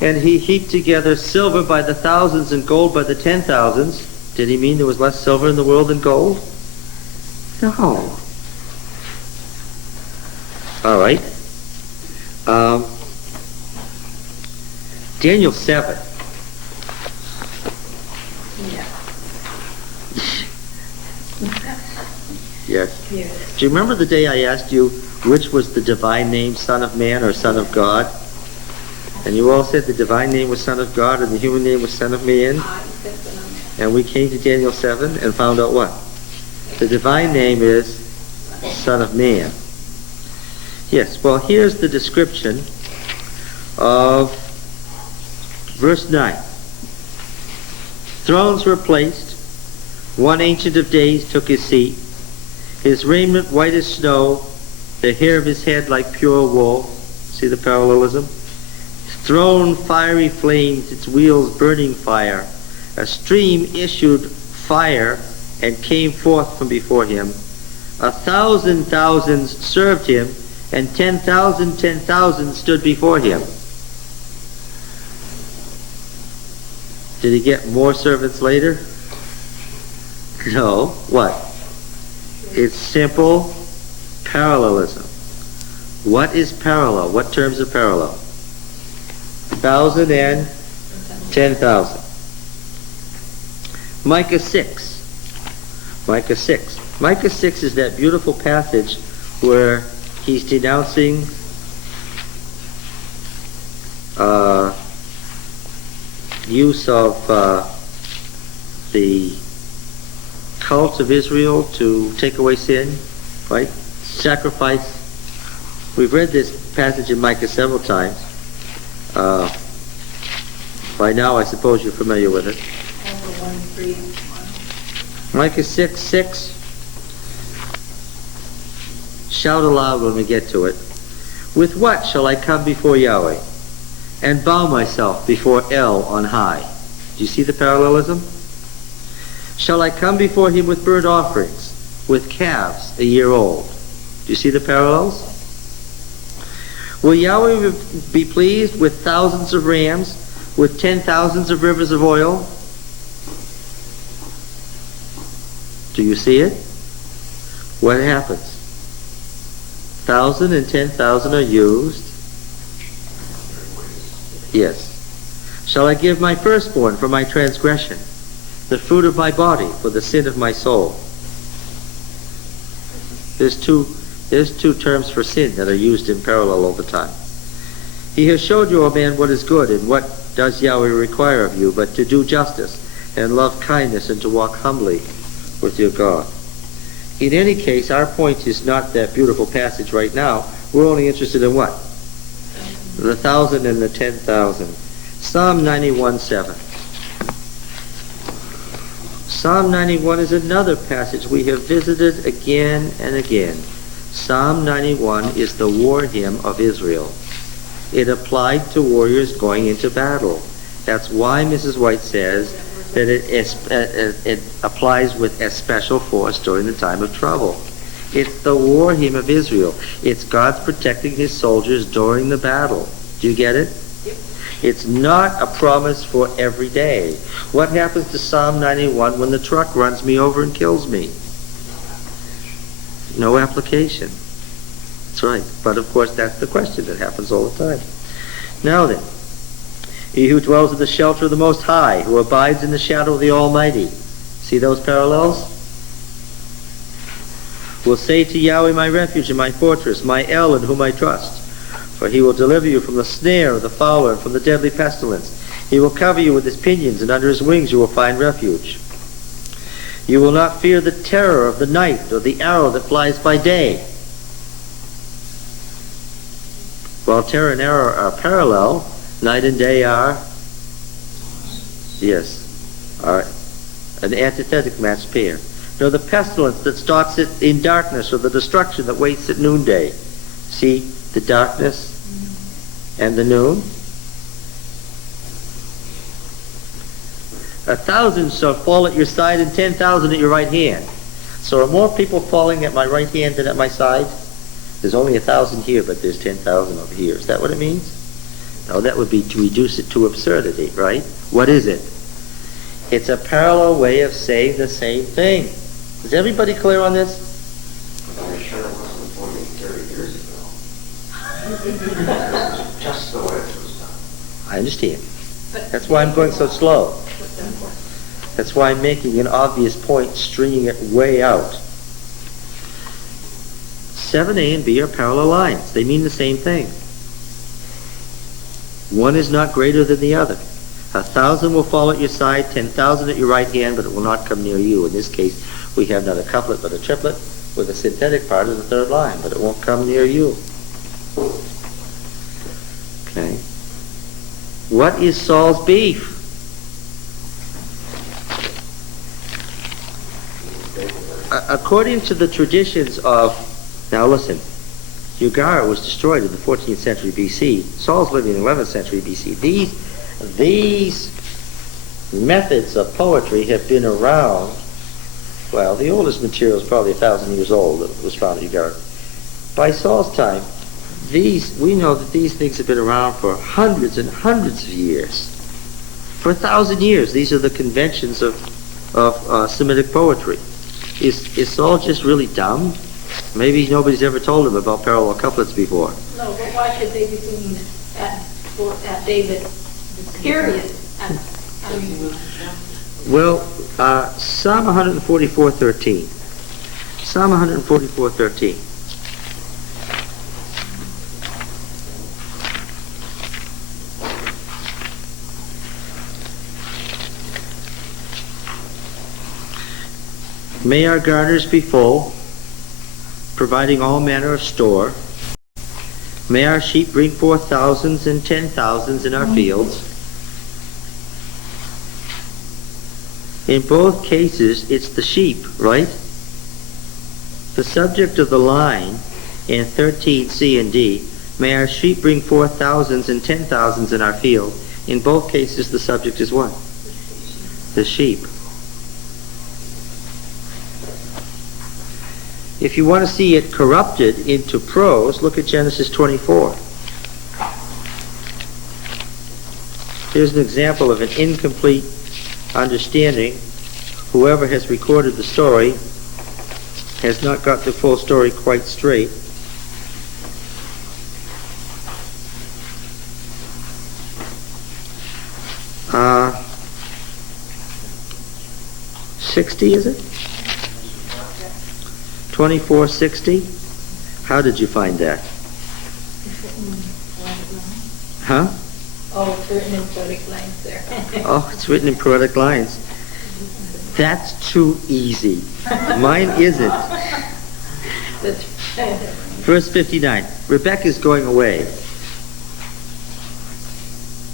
and he heaped together silver by the thousands and gold by the 10,000s, did he mean there was less silver in the world than gold? No. All right. Daniel 7. Yes. Do you remember the day I asked you which was the divine name, Son of Man or Son of God? And you all said the divine name was Son of God and the human name was Son of Man. And we came to Daniel 7 and found out what? The divine name is Son of Man. Yes, well, here's the description of verse 9. Thrones were placed. One ancient of days took his seat. His raiment white as snow, the hair of his head like pure wool. See the parallelism? His throne fiery flames, its wheels burning fire. A stream issued fire and came forth from before him. 1,000 thousands served him, and 10,000 stood before him. Did he get more servants later? No. What? It's simple parallelism. What is parallel? What terms are parallel? 1,000 and 10,000. Micah 6. Micah 6. Micah 6 is that beautiful passage where he's denouncing use of the cult of Israel to take away sin, right? sacrifice. We've read this passage in Micah several times. By now, I suppose you're familiar with it. Over 1:3. Micah 6:6. Shout aloud when we get to it. With what shall I come before Yahweh and bow myself before El on high? Do you see the parallelism? Shall I come before him with burnt offerings, with calves a year old? Do you see the parallels? Will Yahweh be pleased with thousands of rams, with 10,000s of rivers of oil? Do you see it? What happens? 1,000 and 10,000 are used. Yes. Shall I give my firstborn for my transgression, the fruit of my body for the sin of my soul? There's two terms for sin that are used in parallel all the time. He has showed you, O man, what is good, and what does Yahweh require of you, but to do justice and love kindness and to walk humbly with your God. In any case, our point is not that beautiful passage right now. We're only interested in what? The 1,000 and the 10,000. Psalm 91:7. Psalm 91 is another passage we have visited again and again. Psalm 91 is the war hymn of Israel. It applied to warriors going into battle. That's why Mrs. White says that it applies with a special force during the time of trouble. It's the war hymn of Israel. It's God's protecting his soldiers during the battle. Do you get it? Yep. It's not a promise for every day. What happens to Psalm 91 when the truck runs me over and kills me? No application. That's right. But of course, that's the question that happens all the time. Now then, he who dwells in the shelter of the Most High, who abides in the shadow of the Almighty. See those parallels? Will say to Yahweh, my refuge and my fortress, my El in whom I trust. For he will deliver you from the snare of the fowler and from the deadly pestilence. He will cover you with his pinions, and under his wings you will find refuge. You will not fear the terror of the night, or the arrow that flies by day. While terror and arrow are parallel, night and day are an antithetic matched pair. No, the pestilence that stalks it in darkness, or the destruction that waits at noonday. See the darkness and the noon? 1,000 shall fall at your side and 10,000 at your right hand. So are more people falling at my right hand than at my side? There's only 1,000 here, but there's 10,000 over here. Is that what it means? No, that would be to reduce it to absurdity, right? What is it? It's a parallel way of saying the same thing. Is everybody clear on this? I'm sure it wasn't 20, 30 years ago. Just the way it was done. I understand. That's why I'm going so slow. That's why I'm making an obvious point, stringing it way out. 7a and b are parallel lines. They mean the same thing. One is not greater than the other. 1,000 will fall at your side, 10,000 at your right hand, but it will not come near you. In this case, we have not a couplet but a triplet, with a synthetic part of the third line, but it won't come near you. Okay. What is Saul's beef? According to the traditions of, now listen, Ugara was destroyed in the 14th century BC. Saul's living in the 11th century BC. These methods of poetry have been around. Well, the oldest material is probably 1,000 years old that was found at Ugara. By Saul's time, we know that these things have been around for hundreds and hundreds of years. For 1,000 years, these are the conventions of Semitic poetry. Is Saul just really dumb? Maybe nobody's ever told him about parallel couplets before. No, but why should they be singing at David, period? Well, Psalm 144:13. Psalm 144:13. May our garners be full, providing all manner of store. May our sheep bring forth thousands and 10,000s in our fields. In both cases, it's the sheep, right? The subject of the line in 13C and D, may our sheep bring forth thousands and 10,000s in our field. In both cases, the subject is what? The sheep. If you want to see it corrupted into prose, look at Genesis 24. Here's an example of an incomplete understanding. Whoever has recorded the story has not got the full story quite straight. Uh, 60, is it? 2460? How did you find that? Huh? Oh, it's written in poetic lines there. Oh, it's written in poetic lines. That's too easy. Mine isn't. Verse 59. Rebecca's going away.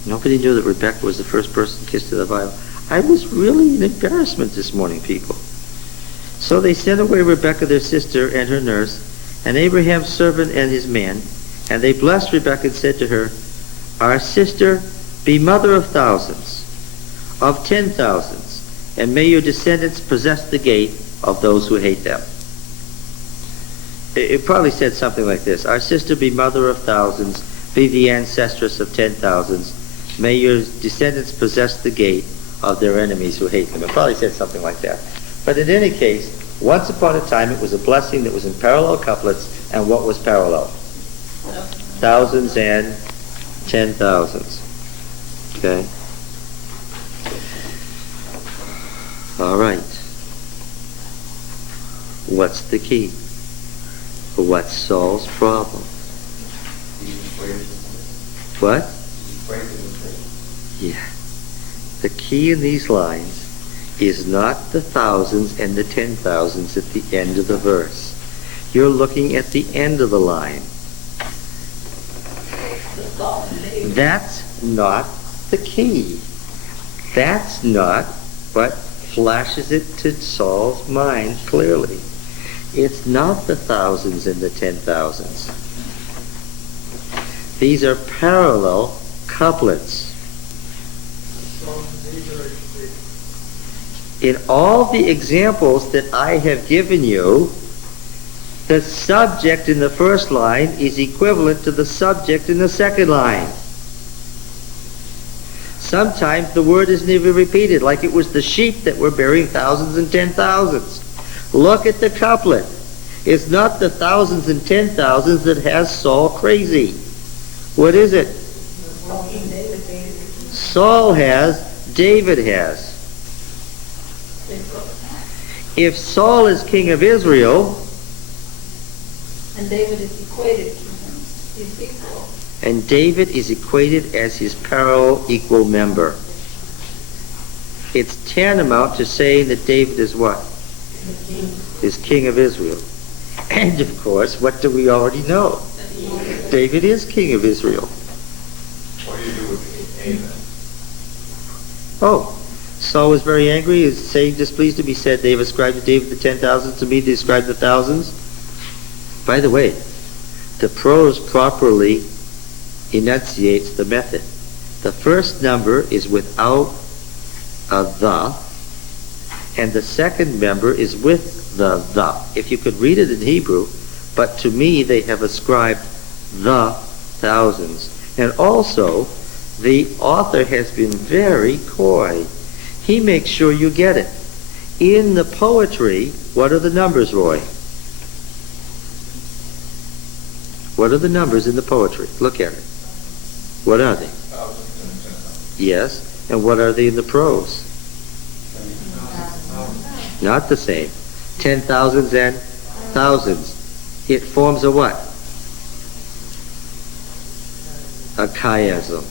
Nobody knew that Rebecca was the first person kissed in the Bible. I was really an embarrassment this morning, people. So they sent away Rebekah their sister and her nurse, and Abraham's servant and his man, and they blessed Rebekah and said to her, Our sister, be mother of thousands, of 10,000s, and may your descendants possess the gate of those who hate them. It probably said something like this: Our sister, be mother of thousands, be the ancestress of 10,000s, may your descendants possess the gate of their enemies who hate them. It probably said something like that. But in any case, once upon a time it was a blessing that was in parallel couplets, and what was parallel? Thousands and 10,000s. Okay? All right. What's the key? What's Saul's problem? What? Yeah. The key in these lines is not the thousands and the 10,000s at the end of the verse. You're looking at the end of the line. That's not the key. That's not what flashes it to Saul's mind clearly. It's not the thousands and the 10,000s. These are parallel couplets. In all the examples that I have given you, the subject in the first line is equivalent to the subject in the second line. Sometimes the word isn't even repeated, like it was the sheep that were bearing thousands and 10,000s. Look at the couplet. It's not the thousands and 10,000s that has Saul crazy. What is it? Saul has, David has. If Saul is king of Israel, and David is equated to him, he's equal. And David is equated as his parallel equal member. It's tantamount to saying that David is what? Is king of Israel. And of course, what do we already know? David is king of Israel. What do you do with the A then? Oh, Saul was very angry. He was saying, displeased to be said, they have ascribed to David the 10,000s, to me they ascribe the thousands. By the way, the prose properly enunciates the method. The first number is without a the, and the second member is with the. If you could read it in Hebrew, but to me they have ascribed the thousands. And also, the author has been very coy. He makes sure you get it. In the poetry, what are the numbers, Roy? What are the numbers in the poetry? Look at it. What are they? Yes. And what are they in the prose? Not the same. 10,000s and thousands. It forms a what? A chiasm.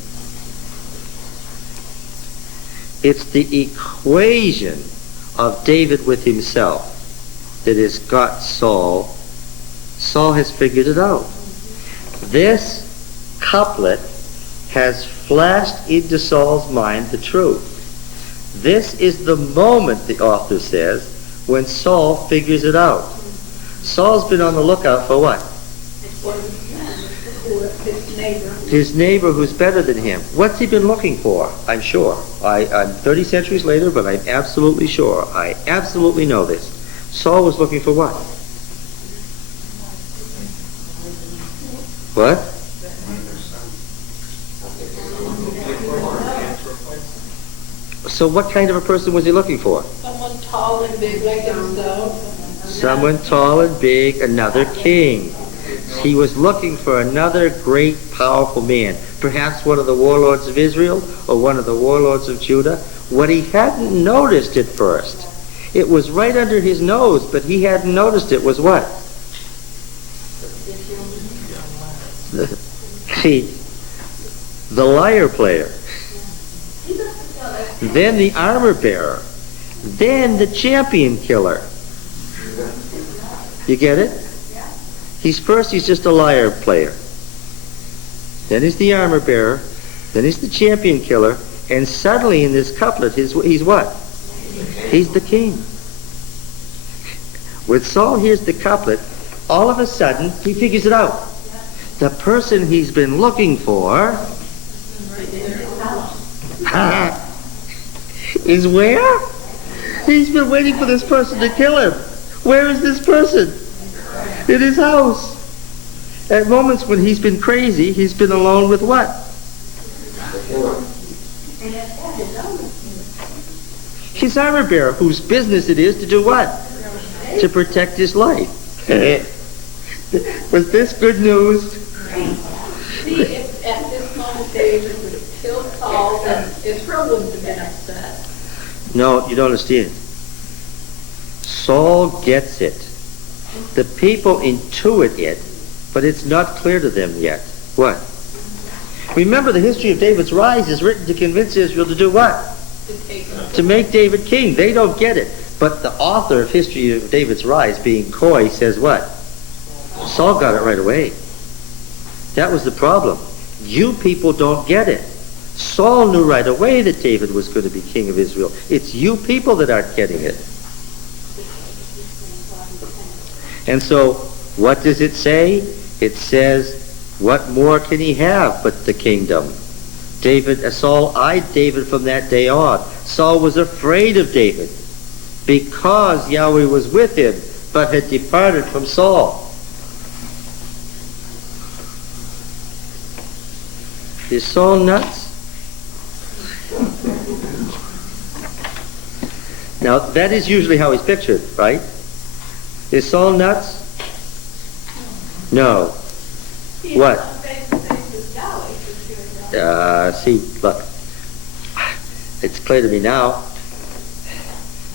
It's the equation of David with himself that has got Saul Saul has figured it out. This couplet has flashed into Saul's mind the truth. This is the moment, the author says, when Saul figures it out. Saul's been on the lookout for what? His neighbor. His neighbor who's better than him. What's he been looking for? I'm sure. I'm 30 centuries later, but I'm absolutely sure. I absolutely know this. Saul was looking for what? What? So what kind of a person was he looking for? Someone tall and big like himself. Someone tall and big, another king. He was looking for another great, powerful man. Perhaps one of the warlords of Israel or one of the warlords of Judah. What he hadn't noticed at first, it was right under his nose, but he hadn't noticed it, was what? The lyre player. Then the armor bearer. Then the champion killer. You get it? He's just a lyre player. Then he's the armor bearer. Then he's the champion killer. And suddenly in this couplet, he's what? He's the king. When Saul hears the couplet, all of a sudden he figures it out. The person he's been looking for is where? He's been waiting for this person to kill him. Where is this person? In his house. At moments when he's been crazy, he's been alone with what? His armor bearer, whose business it is to do what? To protect his life. Was this good news? See, if at this moment David would have killed Saul, then Israel wouldn't have been upset. No, you don't understand. Saul gets it. The people intuit it, but it's not clear to them yet. What? Remember, the history of David's rise is written to convince Israel to do what? To make David king. They don't get it. But the author of History of David's Rise, being coy, says what? Saul got it right away. That was the problem. You people don't get it. Saul knew right away that David was going to be king of Israel. It's you people that aren't getting it. And so, what does it say? It says, what more can he have but the kingdom? Saul eyed David from that day on. Saul was afraid of David because Yahweh was with him, but had departed from Saul. Is Saul nuts? Now, that is usually how he's pictured, right? Is Saul nuts? No. What? See, look. It's clear to me now.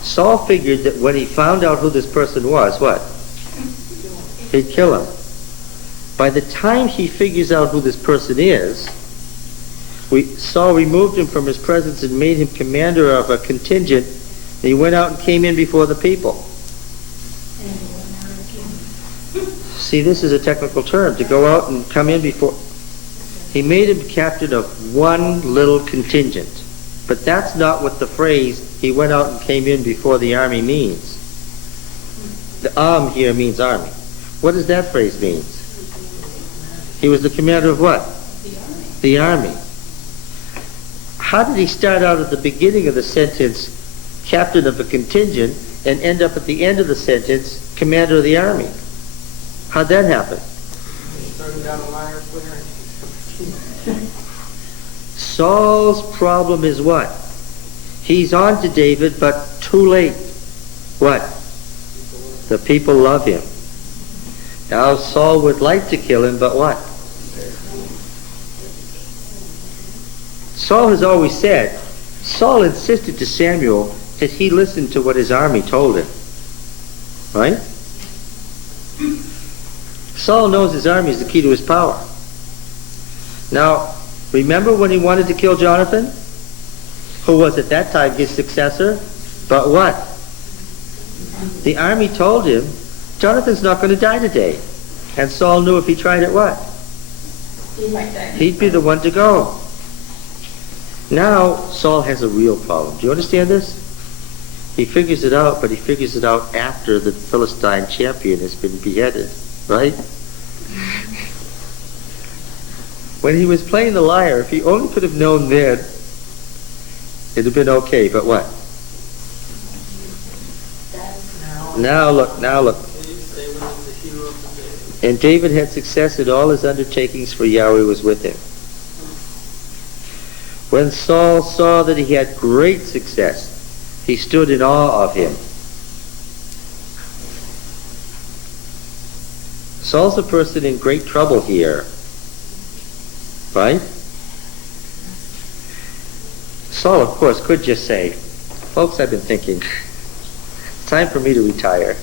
Saul figured that when he found out who this person was, what? He'd kill him. By the time he figures out who this person is, Saul removed him from his presence and made him commander of a contingent. And he went out and came in before the people. See, this is a technical term, to go out and come in before. He made him captain of one little contingent. But that's not what the phrase, he went out and came in before the army means. The here means army. What does that phrase mean? He was the commander of what? The army. How did he start out at the beginning of the sentence, captain of a contingent, and end up at the end of the sentence, commander of the army? How'd that happen? Saul's problem is what? He's on to David, but too late. What? The people love him. Now Saul would like to kill him, but what? Saul has always said, Saul insisted to Samuel that he listened to what his army told him. Right? Saul knows his army is the key to his power. Now, remember when he wanted to kill Jonathan? Who was at that time his successor? But what? The army told him, Jonathan's not going to die today. And Saul knew if he tried it, what? He'd be the one to go. Now Saul has a real problem. Do you understand this? He figures it out, but he figures it out after the Philistine champion has been beheaded, right? When he was playing the lyre, if he only could have known then, it'd have been okay, but what? Now look. And David had success in all his undertakings, for Yahweh was with him. When Saul saw that he had great success, he stood in awe of him. Saul's a person in great trouble here, right? Saul, of course, could just say, folks, I've been thinking, it's time for me to retire.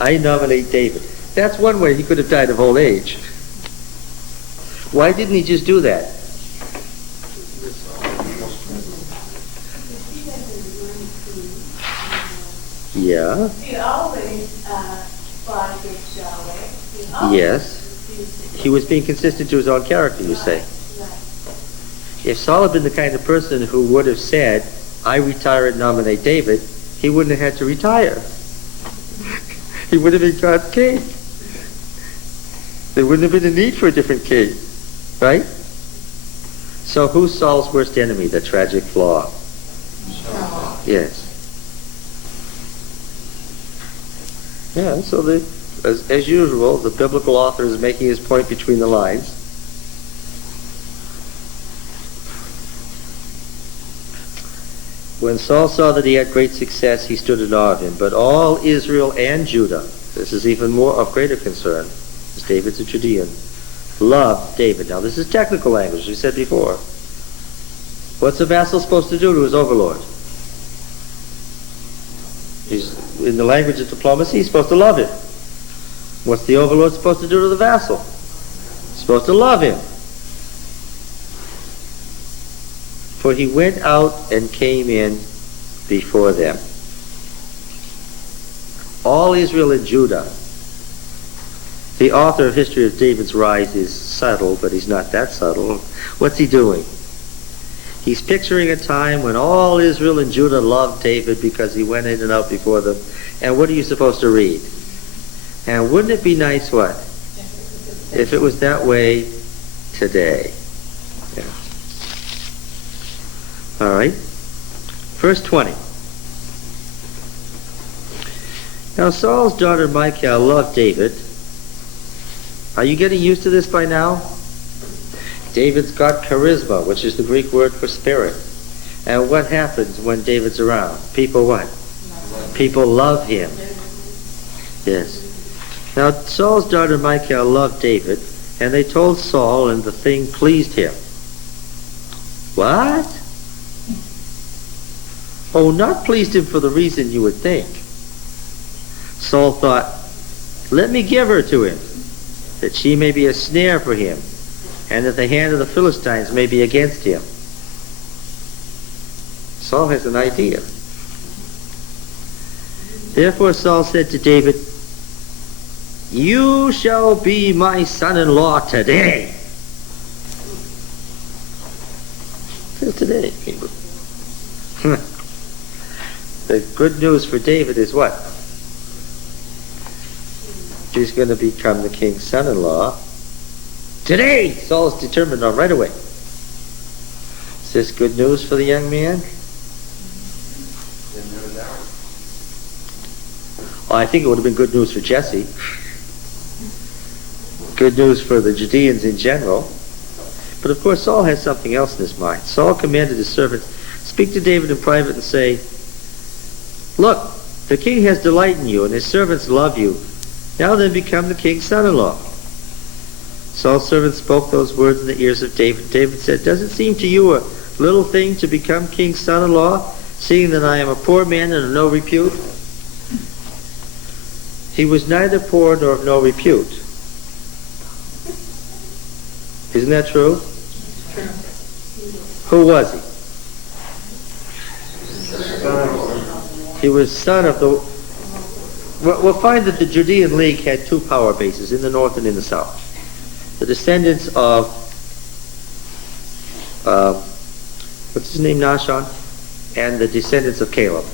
I nominate David. That's one way he could have died of old age. Why didn't he just do that? Yeah. He always fought against Yahweh. Yes. He was being consistent to his own character, you say. If Saul had been the kind of person who would have said, I retire and nominate David, he wouldn't have had to retire. He would have been God's king. There wouldn't have been a need for a different king. Right? So who's Saul's worst enemy, the tragic flaw? Saul. Yes. Yeah, so as usual, the biblical author is making his point between the lines. When Saul saw that he had great success, he stood in awe of him. But all Israel and Judah, this is even more of greater concern, as David's a Judean, loved David. Now this is technical language, we said before. What's a vassal supposed to do to his overlord? In the language of diplomacy, he's supposed to love him. What's the overlord supposed to do to the vassal? He's supposed to love him. For he went out and came in before them. All Israel and Judah. The author of History of David's Rise is subtle, but he's not that subtle. What's he doing? He's picturing a time when all Israel and Judah loved David because he went in and out before them. And what are you supposed to read? And wouldn't it be nice, what? If it was that way today. Yeah. All right. Verse 20. Now Saul's daughter Michal loved David. Are you getting used to this by now? David's got charisma, which is the Greek word for spirit. And what happens when David's around? People what? People love him. Yes. Now Saul's daughter Michal loved David, and they told Saul, and the thing pleased him. What? Oh, not pleased him for the reason you would think. Saul thought, let me give her to him, that she may be a snare for him, and that the hand of the Philistines may be against him. Saul has an idea. Therefore Saul said to David, you shall be my son-in-law today. It says today. The good news for David is what? He's going to become the king's son-in-law. Today! Saul's determined on right away. Is this good news for the young man? Well, I think it would have been good news for Jesse. Good news for the Judeans in general. But of course Saul has something else in his mind. Saul commanded his servants, speak to David in private and say, look, the king has delight in you, and his servants love you. Now then become the king's son-in-law. Saul's servants spoke those words in the ears of David. David said, does it seem to you a little thing to become king's son-in-law, seeing that I am a poor man and of no repute? He was neither poor nor of no repute. Isn't that true? Who was he? He was son of the... we'll find that the Judean League had two power bases, in the north and in the south. The descendants of, what's his name, Nahshon? And the descendants of Caleb.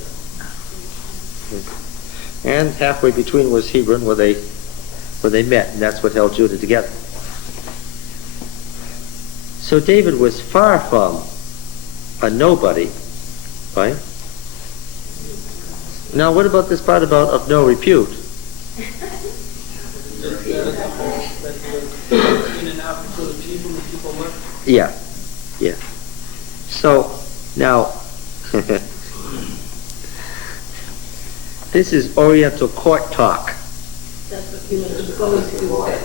And halfway between was Hebron, where they met, and that's what held Judah together. So David was far from a nobody, right? Now, what about this part about of no repute? In and out before the people went. Yeah, yeah. So, now, this is Oriental court talk. That's what he was supposed to say.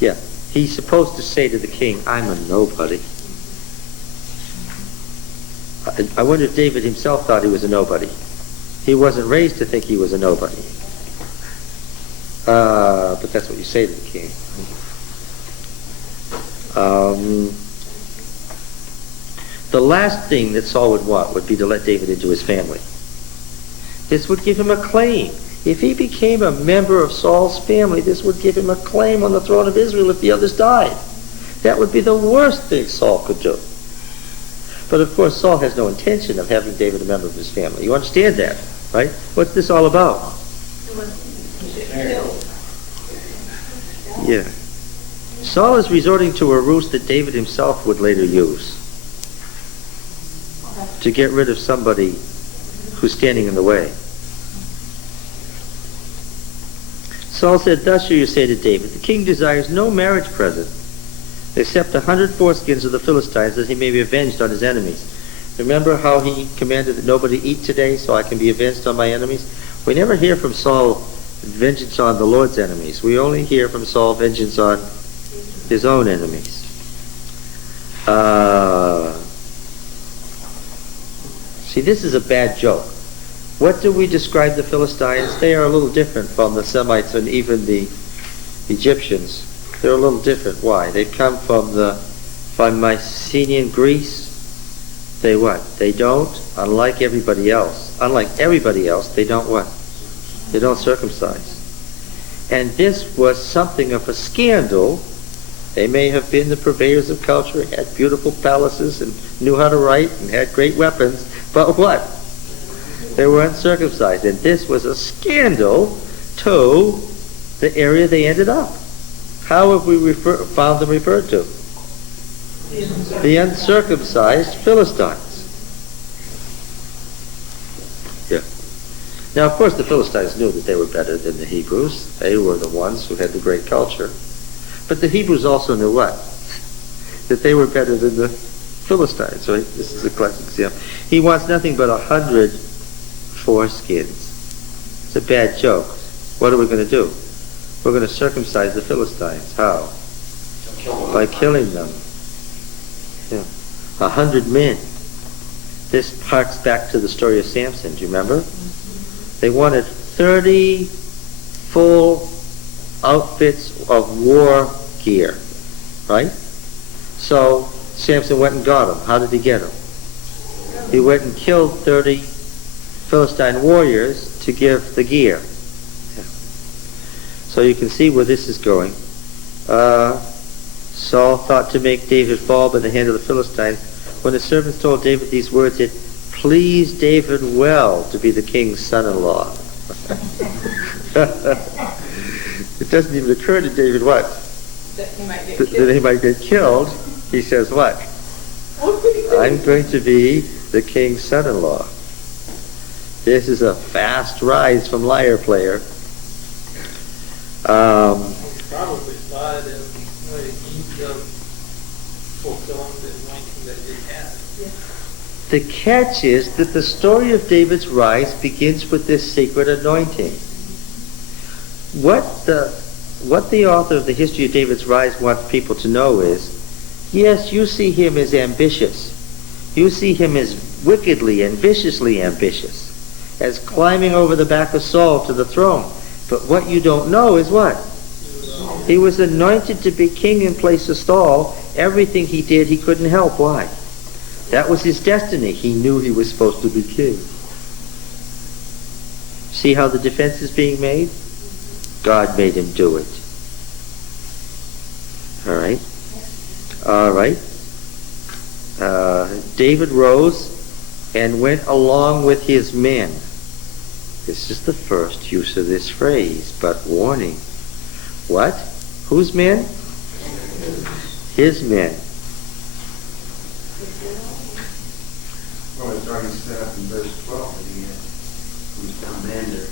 Yeah, he's supposed to say to the king, I'm a nobody. I wonder if David himself thought he was a nobody. He wasn't raised to think he was a nobody. But that's what you say to the king. The last thing that Saul would want would be to let David into his family. This would give him a claim. If he became a member of Saul's family, this would give him a claim on the throne of Israel if the others died. That would be the worst thing Saul could do. But of course, Saul has no intention of having David a member of his family. You understand that, right? What's this all about? Yeah. Saul is resorting to a ruse that David himself would later use to get rid of somebody who's standing in the way. Saul said, thus shall you say to David, the king desires no marriage present except 100 foreskins of the Philistines, that he may be avenged on his enemies. Remember how he commanded that nobody eat today so I can be avenged on my enemies? We never hear from Saul vengeance on the Lord's enemies. We only hear from Saul vengeance on his own enemies. See, this is a bad joke. What do we describe the Philistines? They are a little different from the Semites and even the Egyptians. They're a little different. Why? They've come from Mycenaean Greece. They what? They don't, unlike everybody else, they don't what? They don't circumcise. And this was something of a scandal. They may have been the purveyors of culture, had beautiful palaces and knew how to write and had great weapons, but what? They were uncircumcised. And this was a scandal to the area they ended up. How have we found them referred to? The uncircumcised Philistines. Yeah. Now, of course, the Philistines knew that they were better than the Hebrews. They were the ones who had the great culture. But the Hebrews also knew what? That they were better than the Philistines, right? This is a classic example. He wants nothing but 100 foreskins. It's a bad joke. What are we going to do? We're going to circumcise the Philistines. How? By killing them. Yeah. 100 men. This harks back to the story of Samson. Do you remember? They wanted 30 full outfits of war gear. Right? So Samson went and got them. How did he get them? He went and killed 30 Philistine warriors to give the gear. So you can see where this is going. Saul thought to make David fall by the hand of the Philistines. When the servants told David these words, it pleased David well to be the king's son-in-law. It doesn't even occur to David what? That he might get That he might get killed. He says what? I'm going to be the king's son-in-law. This is a fast rise from liar player. Probably thought of the ease of fulfilling the anointing that he had. The catch is that the story of David's rise begins with this secret anointing. What the author of the history of David's rise wants people to know is, yes, you see him as ambitious. You see him as wickedly and viciously ambitious, as climbing over the back of Saul to the throne. But what you don't know is what? He was anointed to be king in place of Saul. Everything he did, he couldn't help. Why? That was his destiny. He knew he was supposed to be king. See how the defense is being made? God made him do it. All right. All right. David rose and went along with his men. This is the first use of this phrase, but warning. What? Whose men? His men. Well, it's already set up in verse 12 that he was commander.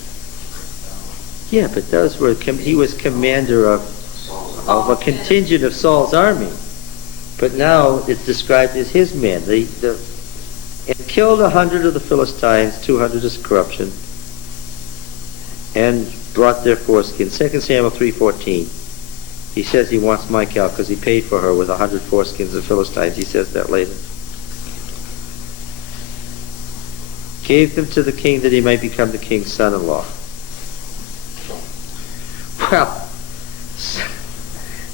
Yeah, but those were he was commander of a contingent of Saul's army. But now it's described as his men. And killed 100 of the Philistines, 200 as corruption, and brought their foreskins. 2 Samuel 3:14. He says he wants Michal because he paid for her with 100 foreskins of Philistines. He says that later. Gave them to the king that he might become the king's son-in-law. Well,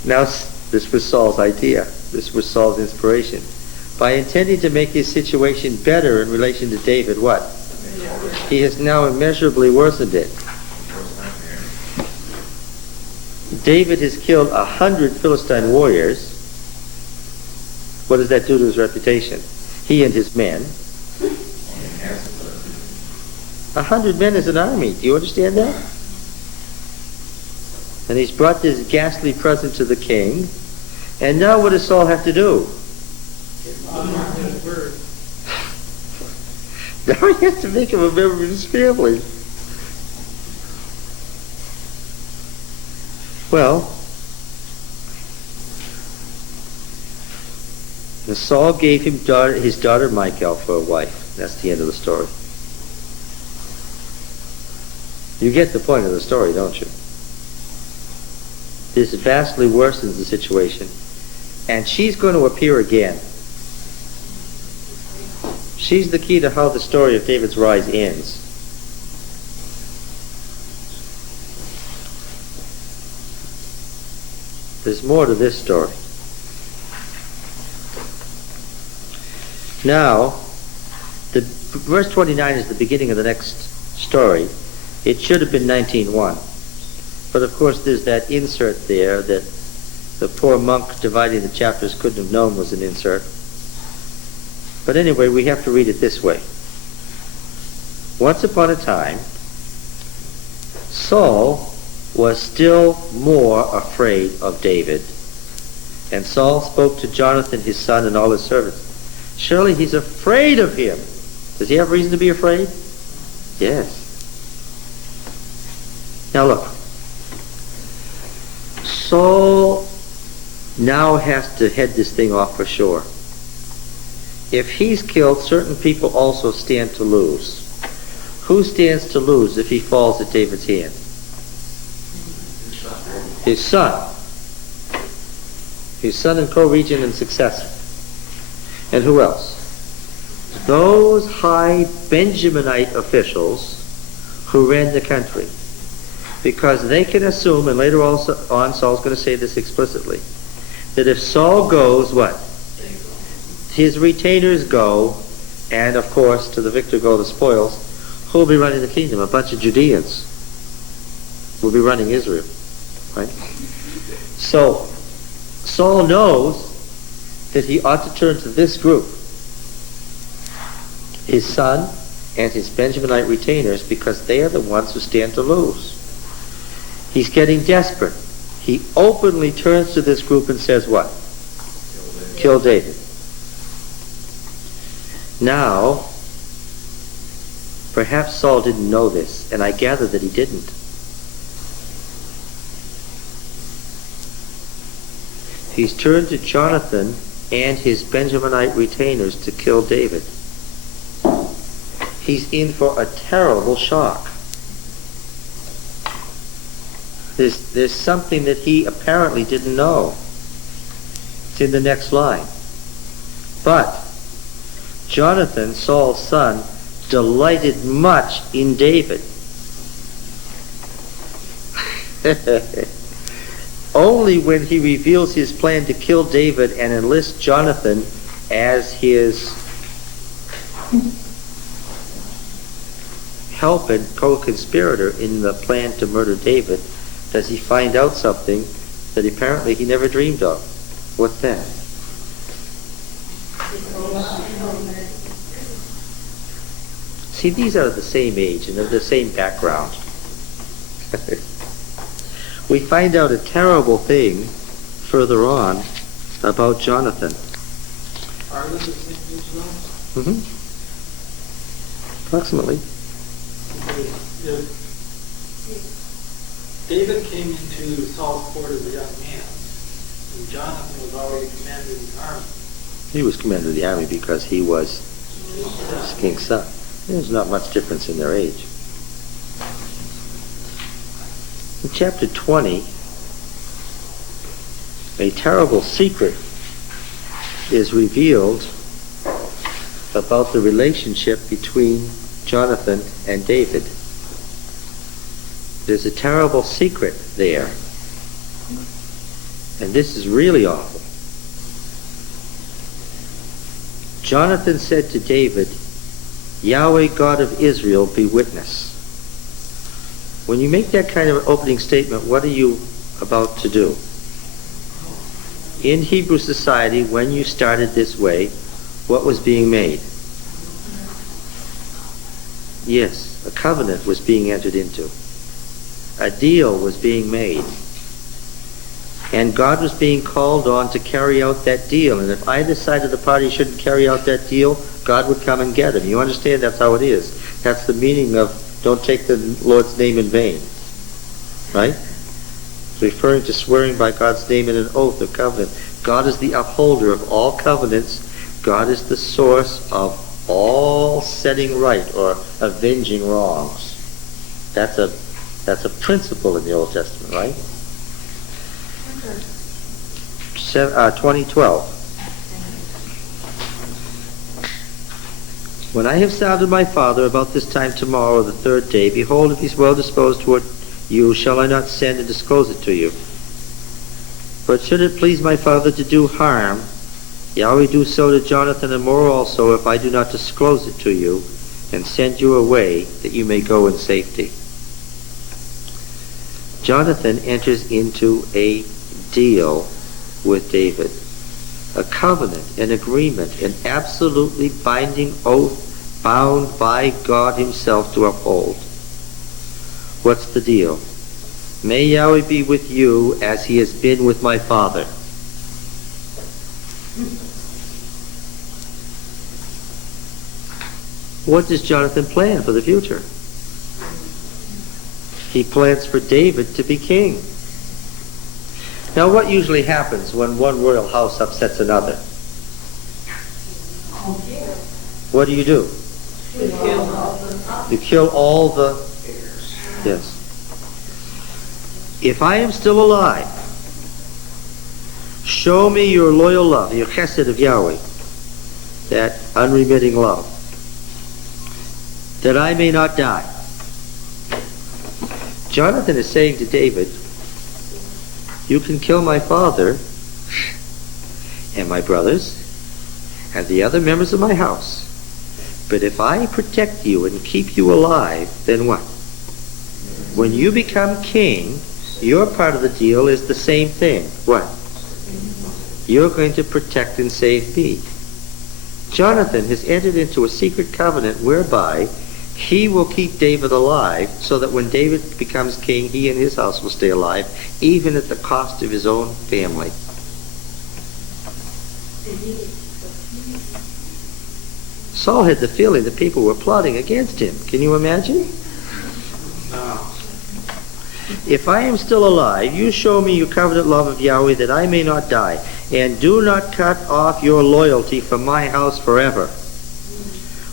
now this was Saul's idea. This was Saul's inspiration. By intending to make his situation better in relation to David, what? He has now immeasurably worsened it. David has killed 100 Philistine warriors. What does that do to his reputation? He and his men. 100 men is an army. Do you understand that? And he's brought this ghastly present to the king. And now what does Saul have to do? Now he has to make him a member of his family. Well, Saul gave him his daughter Michal for a wife. That's the end of the story. You get the point of the story, don't you? This vastly worsens the situation. And she's going to appear again. She's the key to how the story of David's rise ends. There's more to this story. Now, verse 29 is the beginning of the next story. It should have been 19:1. But of course there's that insert there that the poor monk dividing the chapters couldn't have known was an insert. But anyway, we have to read it this way. Once upon a time, Saul was still more afraid of David. And Saul spoke to Jonathan, his son, and all his servants. Surely he's afraid of him. Does he have reason to be afraid? Yes. Now look. Saul now has to head this thing off for sure. If he's killed, certain people also stand to lose. Who stands to lose if he falls at David's hand? His son. His son and co-regent and successor. And who else? Those high Benjaminite officials who ran the country. Because they can assume, and later on Saul's going to say this explicitly, that if Saul goes, what? His retainers go, and of course, to the victor go the spoils. Who will be running the kingdom? A bunch of Judeans will be running Israel. Right? So, Saul knows that he ought to turn to this group, his son and his Benjaminite retainers, because they are the ones who stand to lose. He's getting desperate. He openly turns to this group and says what? Kill David. Now, perhaps Saul didn't know this, and I gather that he didn't. He's turned to Jonathan and his Benjaminite retainers to kill David. He's in for a terrible shock. There's something that he apparently didn't know. It's in the next line. But Jonathan, Saul's son, delighted much in David. Only when he reveals his plan to kill David and enlist Jonathan as his help and co-conspirator in the plan to murder David, does he find out something that apparently he never dreamed of. What's that? See, these are the same age and of the same background. We find out a terrible thing further on about Jonathan. Are they the same age though? Mm-hmm. Approximately. If David came into Saul's court as a young man, and Jonathan was already commander of the army. He was commander of the army because he was king's son. There's not much difference in their age. In chapter 20, a terrible secret is revealed about the relationship between Jonathan and David. There's a terrible secret there. And this is really awful. Jonathan said to David, "Yahweh God of Israel be witness." When you make that kind of opening statement, what are you about to do? In Hebrew society, when you started this way, what was being made? Yes, a covenant was being entered into. A deal was being made. And God was being called on to carry out that deal. And if either side of the party shouldn't carry out that deal, God would come and get him. You understand that's how it is. That's the meaning of don't take the Lord's name in vain. Right? It's referring to swearing by God's name in an oath of covenant. God is the upholder of all covenants. God is the source of all setting right or avenging wrongs. That's a principle in the Old Testament, right? 20:12. When I have sounded my father about this time tomorrow, the third day, behold, if he's well disposed toward you, shall I not send and disclose it to you? But should it please my father to do harm, Yahweh do so to Jonathan and more also, if I do not disclose it to you and send you away, that you may go in safety. Jonathan enters into a deal with David, a covenant, an agreement, an absolutely binding oath bound by God himself to uphold. What's the deal? May Yahweh be with you as he has been with my father. What does Jonathan plan for the future? He plans for David to be king. Now, what usually happens when one royal house upsets another? What do? You kill all the... Yes. If I am still alive, show me your loyal love, your chesed of Yahweh, that unremitting love, that I may not die. Jonathan is saying to David, you can kill my father and my brothers and the other members of my house, but if I protect you and keep you alive, then what? When you become king, your part of the deal is the same thing. What? You're going to protect and save me. Jonathan has entered into a secret covenant whereby he will keep David alive so that when David becomes king, he and his house will stay alive, even at the cost of his own family. Saul had the feeling that people were plotting against him. Can you imagine? No. If I am still alive, you show me your covenant love of Yahweh that I may not die, and do not cut off your loyalty from my house forever.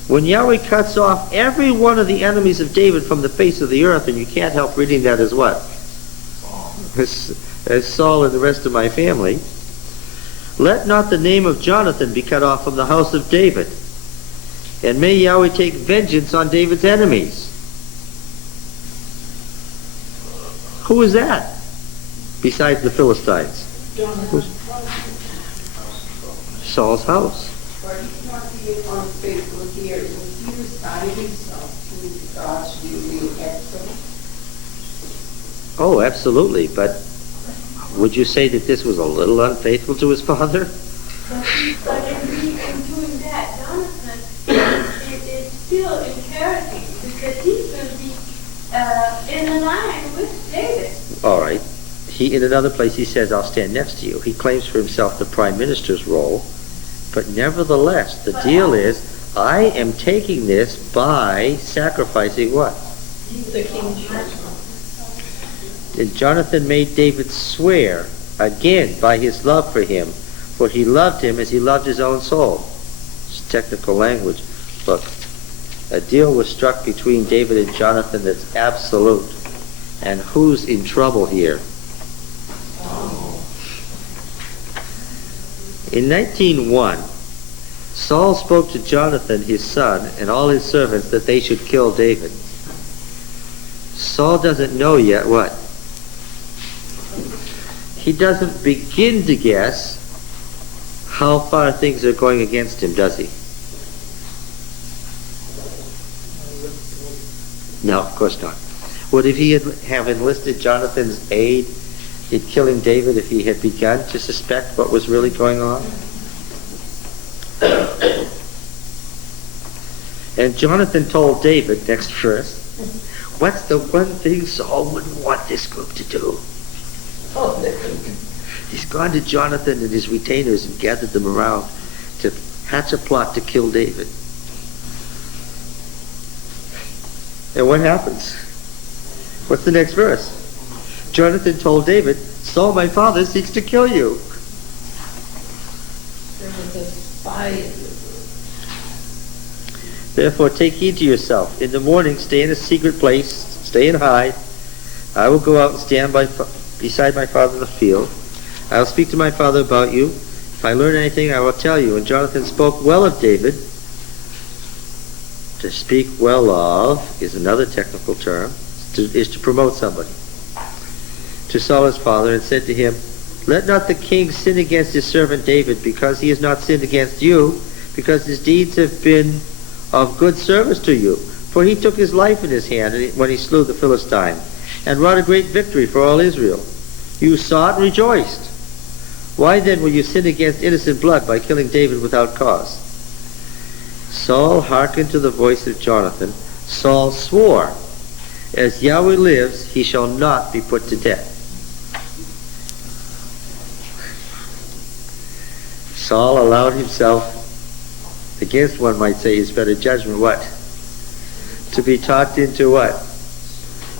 When Yahweh cuts off every one of the enemies of David from the face of the earth, and you can't help reading that as what? As Saul and the rest of my family, let not the name of Jonathan be cut off from the house of David, and may Yahweh take vengeance on David's enemies. Who is that besides the Philistines? Saul's house. But he's not being unfaithful here. He decided himself to with God's view excellent? Oh, absolutely. But would you say that this was a little unfaithful to his father? But in doing that, Jonathan is still inheriting because he's going to be in a line with David. All right. In another place, he says, I'll stand next to you. He claims for himself the prime minister's role. But nevertheless, the deal is, I am taking this by sacrificing what? The kingship. And Jonathan made David swear, again, by his love for him, for he loved him as he loved his own soul. It's technical language. Look, a deal was struck between David and Jonathan that's absolute. And who's in trouble here? In 19:1, Saul spoke to Jonathan, his son, and all his servants that they should kill David. Saul doesn't know yet what? He doesn't begin to guess how far things are going against him, does he? No, of course not. Would if he have enlisted Jonathan's aid in killing David if he had begun to suspect what was really going on? And Jonathan told David, next verse, what's the one thing Saul wouldn't want this group to do? He's gone to Jonathan and his retainers and gathered them around to hatch a plot to kill David. And what happens? What's the next verse? Jonathan told David, Saul, my father, seeks to kill you. There was a spy in the Therefore, take heed to yourself. In the morning, stay in a secret place, stay and hide. I will go out and stand beside my father in the field. I will speak to my father about you. If I learn anything, I will tell you. And Jonathan spoke well of David. To speak well of is another technical term, is to promote somebody. To Saul his father, and said to him, let not the king sin against his servant David, because he has not sinned against you, because his deeds have been of good service to you. For he took his life in his hand when he slew the Philistine, and wrought a great victory for all Israel. You saw it and rejoiced. Why then will you sin against innocent blood by killing David without cause? Saul hearkened to the voice of Jonathan. Saul swore, as Yahweh lives, he shall not be put to death. Saul allowed himself, against one might say his better judgment, what? To be talked into what?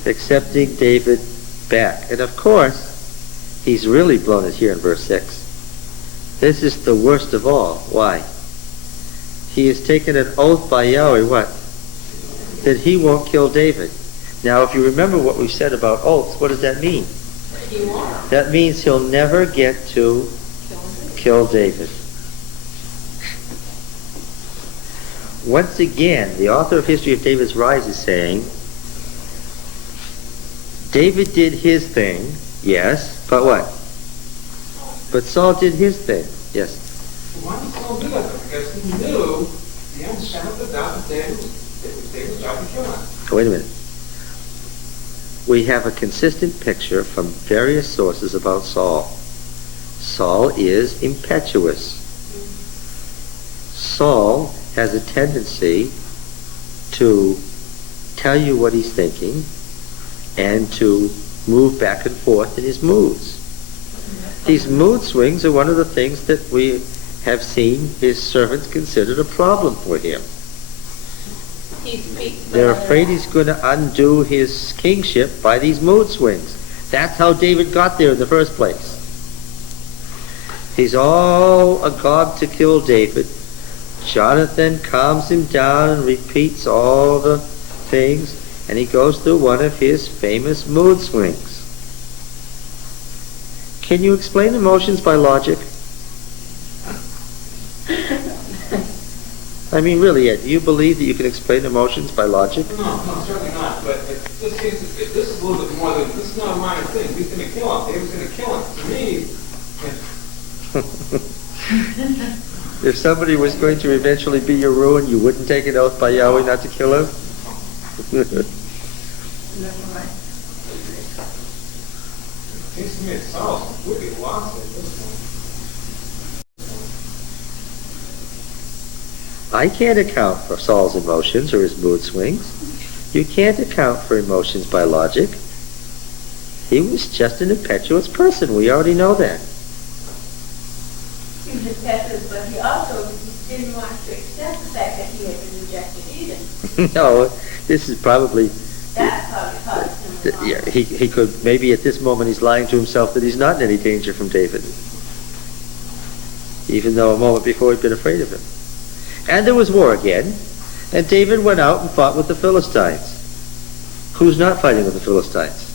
Accepting David back. And of course, he's really blown it here in verse 6. This is the worst of all. Why? He has taken an oath by Yahweh, what? That he won't kill David. Now, if you remember what we said about oaths, what does that mean? He won't That means he'll never get to kill David. Once again, the author of History of David's Rise is saying, David did his thing, yes, but what? But Saul did his thing, yes. Why did Saul do that? Because he knew the unshackled doubt that David was trying to kill him. Wait a minute. We have a consistent picture from various sources about Saul. Saul is impetuous. Saul has a tendency to tell you what he's thinking and to move back and forth in his moods. These mood swings are one of the things that we have seen his servants considered a problem for him. He speaks. They're afraid he's going to undo his kingship by these mood swings. That's how David got there in the first place. He's all agog to kill David. Jonathan calms him down and repeats all the things, and he goes through one of his famous mood swings. Can you explain emotions by logic? I mean, really, Ed, do you believe that you can explain emotions by logic? No, certainly not. But this is a little bit more than, this is not a minor thing. He's going to kill him. David's going to kill him. To me, If somebody was going to eventually be your ruin, you wouldn't take an oath by Yahweh not to kill him? Seems to me it Saul's completely lost at this point. I can't account for Saul's emotions or his mood swings. You can't account for emotions by logic. He was just an impetuous person. We already know that. He was impetuous, but he also didn't want to accept the fact that he had been rejected either. No, this is probably... That's probably caused him a lot. Yeah, he could, maybe at this moment he's lying to himself that he's not in any danger from David. Even though a moment before he'd been afraid of him. And there was war again, and David went out and fought with the Philistines. Who's not fighting with the Philistines?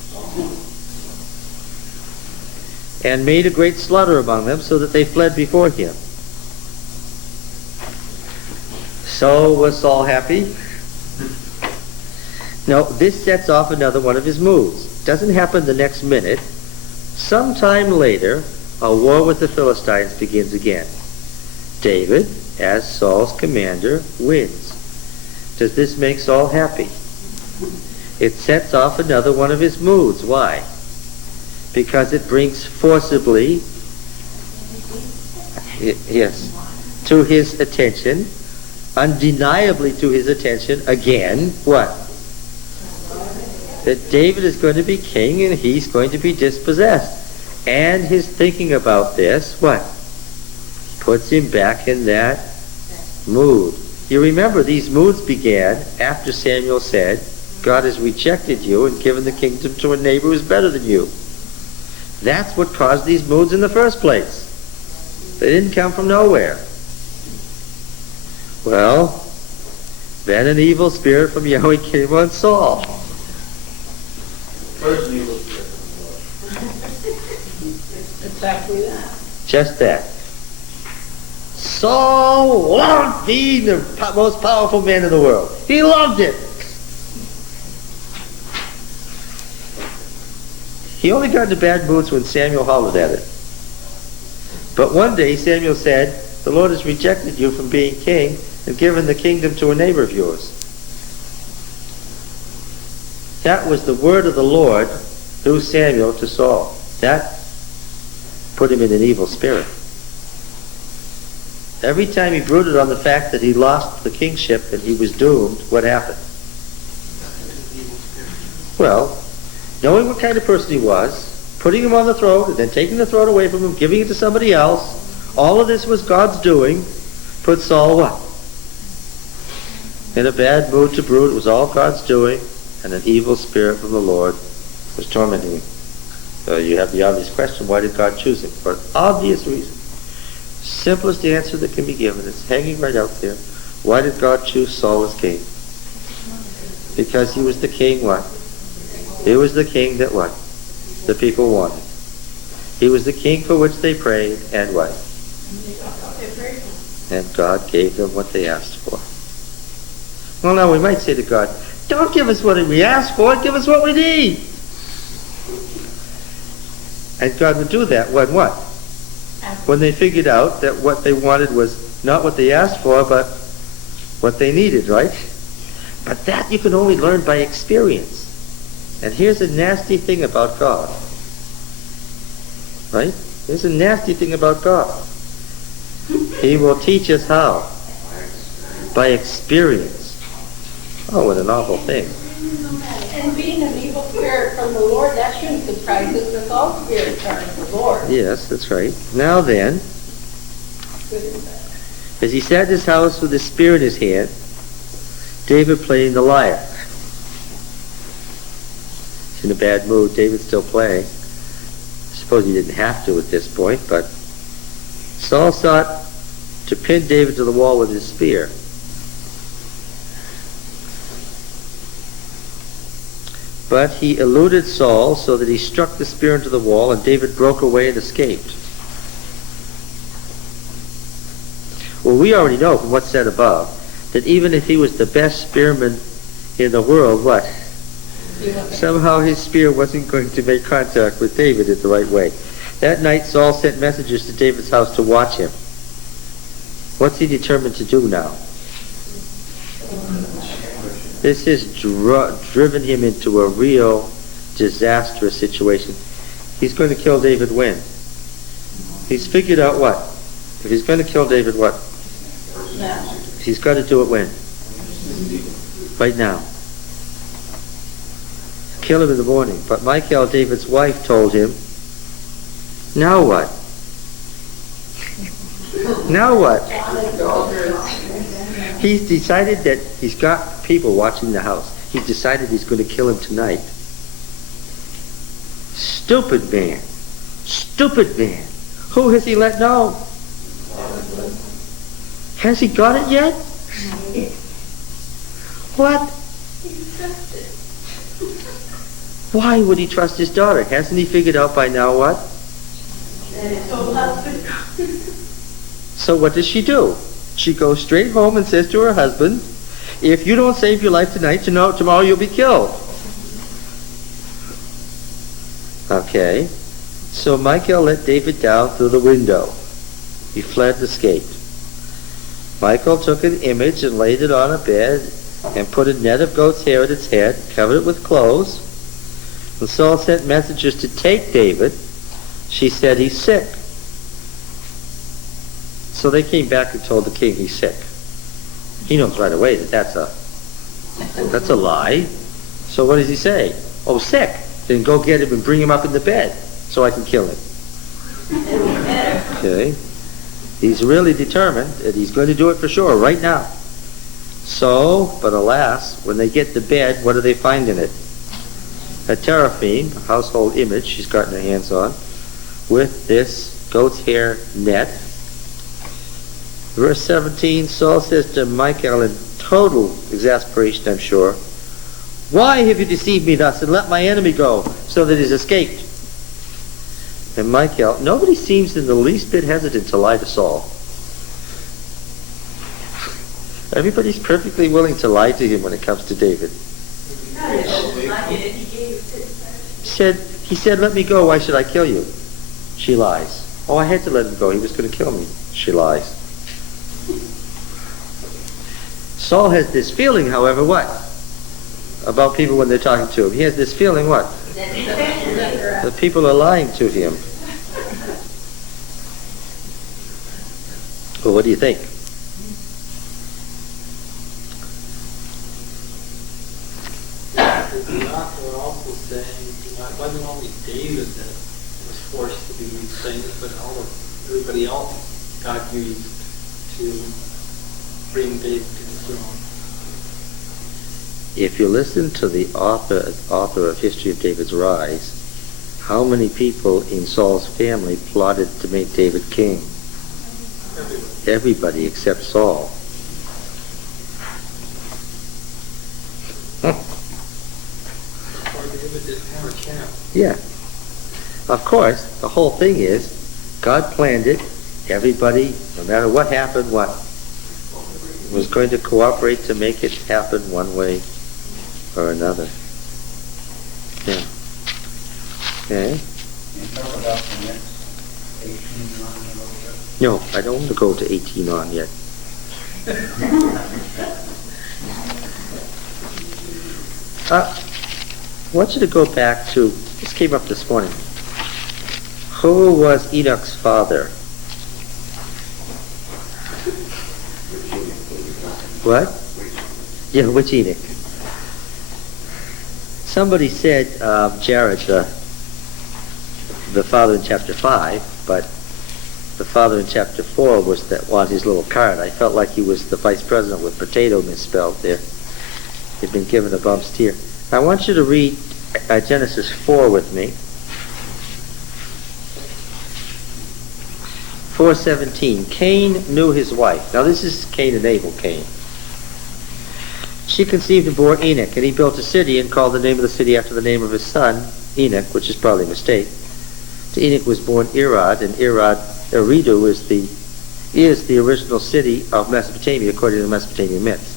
And made a great slaughter among them, so that they fled before him. So was Saul happy? No, this sets off another one of his moves. Doesn't happen the next minute. Sometime later, a war with the Philistines begins again. David, as Saul's commander, wins. Does this make Saul happy? It sets off another one of his moods. Why? Because it brings forcibly, yes, to his attention, undeniably to his attention, again, what? That David is going to be king and he's going to be dispossessed. And his thinking about this, what? Puts him back in that mood. You remember these moods began after Samuel said, God has rejected you and given the kingdom to a neighbor who's better than you. That's what caused these moods in the first place. They didn't come from nowhere. Well, then an evil spirit from Yahweh came on Saul. First evil spirit from Exactly that. Just that. Saul loved being the most powerful man in the world. He loved it. He only got into bad moods when Samuel hollered at it. But one day Samuel said, the Lord has rejected you from being king and given the kingdom to a neighbor of yours. That was the word of the Lord through Samuel to Saul. That put him in an evil spirit. Every time he brooded on the fact that he lost the kingship and he was doomed, what happened? Well, knowing what kind of person he was, putting him on the throne and then taking the throne away from him, giving it to somebody else, all of this was God's doing, put Saul what? In a bad mood to brood. It was all God's doing, and an evil spirit from the Lord was tormenting him. So you have the obvious question, why did God choose him? For an obvious reason. Simplest answer that can be given. It's hanging right out there. Why did God choose Saul as king? Because he was the king what? He was the king that what? The people wanted. He was the king for which they prayed, and what? And God gave them what they asked for. Well, now we might say to God, don't give us what we asked for, give us what we need. And God would do that when what? When they figured out that what they wanted was not what they asked for, but what they needed, right? But that you can only learn by experience. And here's a nasty thing about God. Right? Here's a nasty thing about God. He will teach us how? By experience. Oh, what an awful thing. And being an evil spirit from the Lord, that shouldn't surprise us, because all spirits are from the Lord. Yes, that's right. Now then, Good and bad. as he sat in his house with his spear in his hand, David playing the lyre. He's in a bad mood. David's still playing. I suppose he didn't have to at this point, but Saul sought to pin David to the wall with his spear. But he eluded Saul so that he struck the spear into the wall, and David broke away and escaped. Well, we already know from what's said above that even if he was the best spearman in the world, what? Somehow his spear wasn't going to make contact with David in the right way. That night Saul sent messengers to David's house to watch him. What's he determined to do now? This has driven him into a real disastrous situation. He's going to kill David when? He's figured out what? If he's going to kill David, what? Now. He's got to do it when? Right now. Kill him in the morning. But Michal, David's wife, told him, now what? Now what? He's decided that he's got people watching the house. He's decided he's going to kill him tonight. Stupid man. Stupid man. Who has he let know? Has he got it yet? What? Why would he trust his daughter? Hasn't he figured out by now what? So what does she do? She goes straight home and says to her husband, if you don't save your life tonight, tomorrow you'll be killed. Okay. So Michal let David down through the window. He fled and escaped. Michal took an image and laid it on a bed and put a net of goat's hair at its head, covered it with clothes. And Saul sent messengers to take David. She said he's sick. So they came back and told the king he's sick. He knows right away that that's a lie. So what does he say? Oh, sick. Then go get him and bring him up in the bed so I can kill him. Okay. He's really determined that he's going to do it for sure right now. So, but alas, when they get to bed, what do they find in it? A teraphim, a household image she's gotten her hands on, with this goat's hair net. Verse 17, Saul says to Michal in total exasperation, I'm sure, why have you deceived me thus and let my enemy go so that he's escaped? And Michal, nobody seems in the least bit hesitant to lie to Saul. Everybody's perfectly willing to lie to him when it comes to David. He said, let me go, why should I kill you? She lies. Oh, I had to let him go, he was going to kill me. She lies. Saul has this feeling, however, what? About people when they're talking to him. He has this feeling, what? That people are lying to him. Well, what do you think? The author also saying it wasn't only David that was forced to do these things, but everybody else got used to bring David to the throne. If you listen to the author of History of David's Rise, how many people in Saul's family plotted to make David king? Everybody except Saul. Yeah. Of course, the whole thing is, God planned it. Everybody, no matter what happened, what? Was going to cooperate to make it happen one way or another. Yeah. Okay. Can you talk about the next 18 on a little bit? No, I don't want to go to 18 on yet. I want you to go back to, this came up this morning. Who was Enoch's father? What? Yeah, which Enoch? Somebody said Jared, the father in chapter 5, but the father in chapter 4 was that on his little card. I felt like he was the vice president with potato misspelled there. He'd been given a bump steer. I want you to read Genesis 4 with me. 4:17. Cain knew his wife. Now this is Cain and Abel, Cain. She conceived and bore Enoch, and he built a city and called the name of the city after the name of his son, Enoch, which is probably a mistake. To Enoch was born Irad, and Eridu is the original city of Mesopotamia according to the Mesopotamian myths.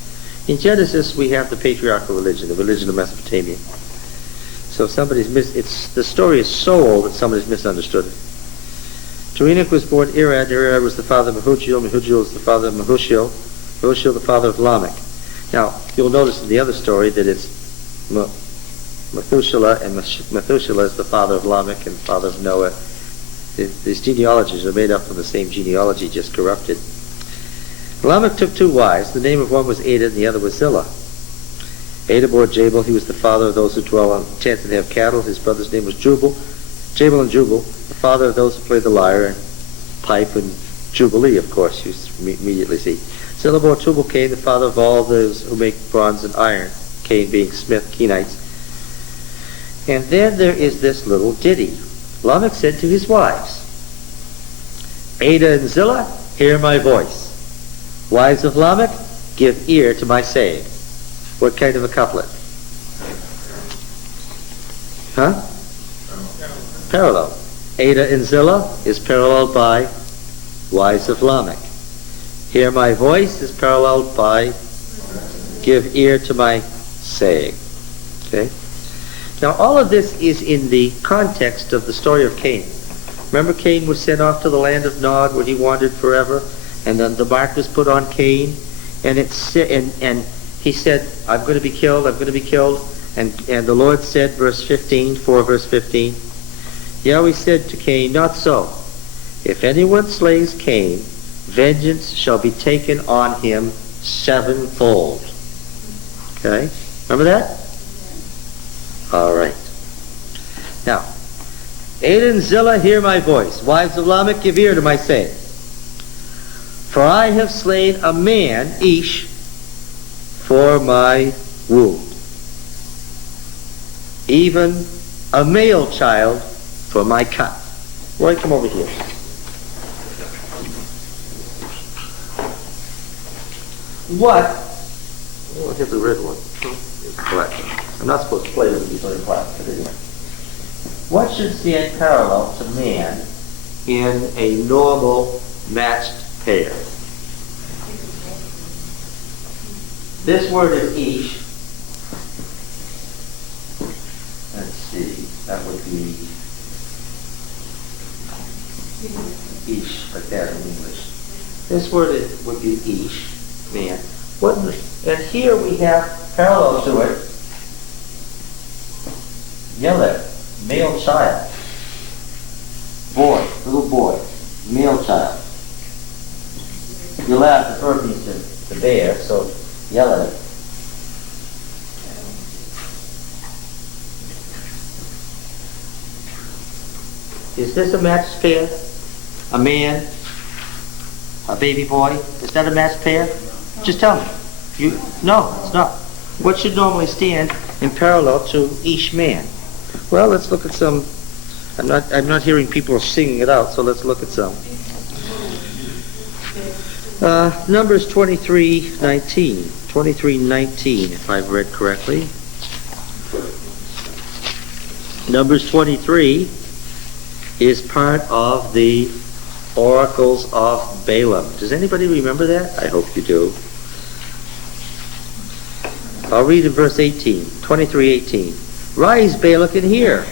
In Genesis, we have the patriarchal religion, the religion of Mesopotamia. So the story is so old that somebody's misunderstood it. To Enoch was born Irad. Irad was the father of Mehujael. Mehujael was the father of Mahushiel. Mahushiel the father of Lamech. Now, you'll notice in the other story that it's Methuselah, and Methuselah is the father of Lamech and father of Noah. These genealogies are made up from the same genealogy, just corrupted. Lamech took 2 wives. The name of one was Ada and the other was Zillah. Ada bore Jabal. He was the father of those who dwell on tents and have cattle. His brother's name was Jubal. Jabal and Jubal, the father of those who play the lyre and pipe, and Jubilee, of course, you immediately see. Zillah bore Tubal Cain, the father of all those who make bronze and iron, Cain being smith, Kenites. And then there is this little ditty. Lamech said to his wives, Ada and Zillah, hear my voice. Wives of Lamech, give ear to my saying. What kind of a couplet? Huh? Parallel. Ada and Zillah is paralleled by wives of Lamech. Hear my voice is paralleled by give ear to my saying. Okay? Now all of this is in the context of the story of Cain. Remember, Cain was sent off to the land of Nod where he wandered forever, and then the mark was put on Cain, and he said, I'm going to be killed, I'm going to be killed. And the Lord said, verse 15, verse 15, Yahweh said to Cain, not so. If anyone slays Cain, vengeance shall be taken on him 7-fold. Okay? Remember that? All right. Now, Ada and Zillah, hear my voice. Wives of Lamech, give ear to my saying. For I have slain a man, Ish, for my wound. Even a male child for my cut. Roy, come over here. What? Oh, here's the red one. Here's the black one. I'm not supposed to play with these other black, but anyway. What should stand parallel to man in a normal matched pair? This word is Ish. Let's see, that would be Ish, like that in English. This word would be Ish, man. And here we have parallel to it, Yeled, male child. Boy, little boy, male child. Yeled, the verb means to bear, so Yeled. Is this a matched pair? A man, a baby boy? Is that a matched pair? Just tell me. No, it's not. What should normally stand in parallel to Ish man? Well, let's look at some. I'm not hearing people singing it out, so let's look at some. Numbers 23:19. 23:19, if I've read correctly. Numbers 23 is part of the oracles of Balaam. Does anybody remember that? I hope you do. I'll read in verse 18, 23:18. Rise, Balak, and hear.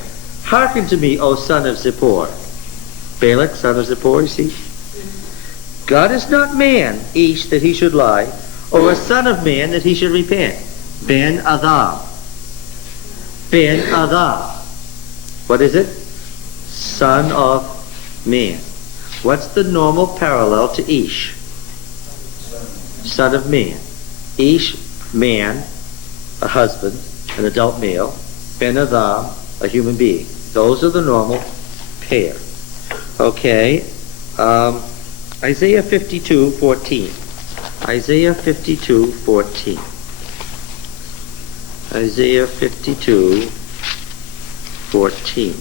Hearken to me, O son of Zippor. Balak, son of Zippor, you see? God is not man, Ish, that he should lie, or a son of man that he should repent. Ben Adam. Ben Adam. What is it? Son of man. What's the normal parallel to Ish? Son of man. Ish, man, a husband, an adult male. Ben Adam, a human being. Those are the normal pair. Okay. Isaiah 52:14. Isaiah 52:14. Isaiah 52:14.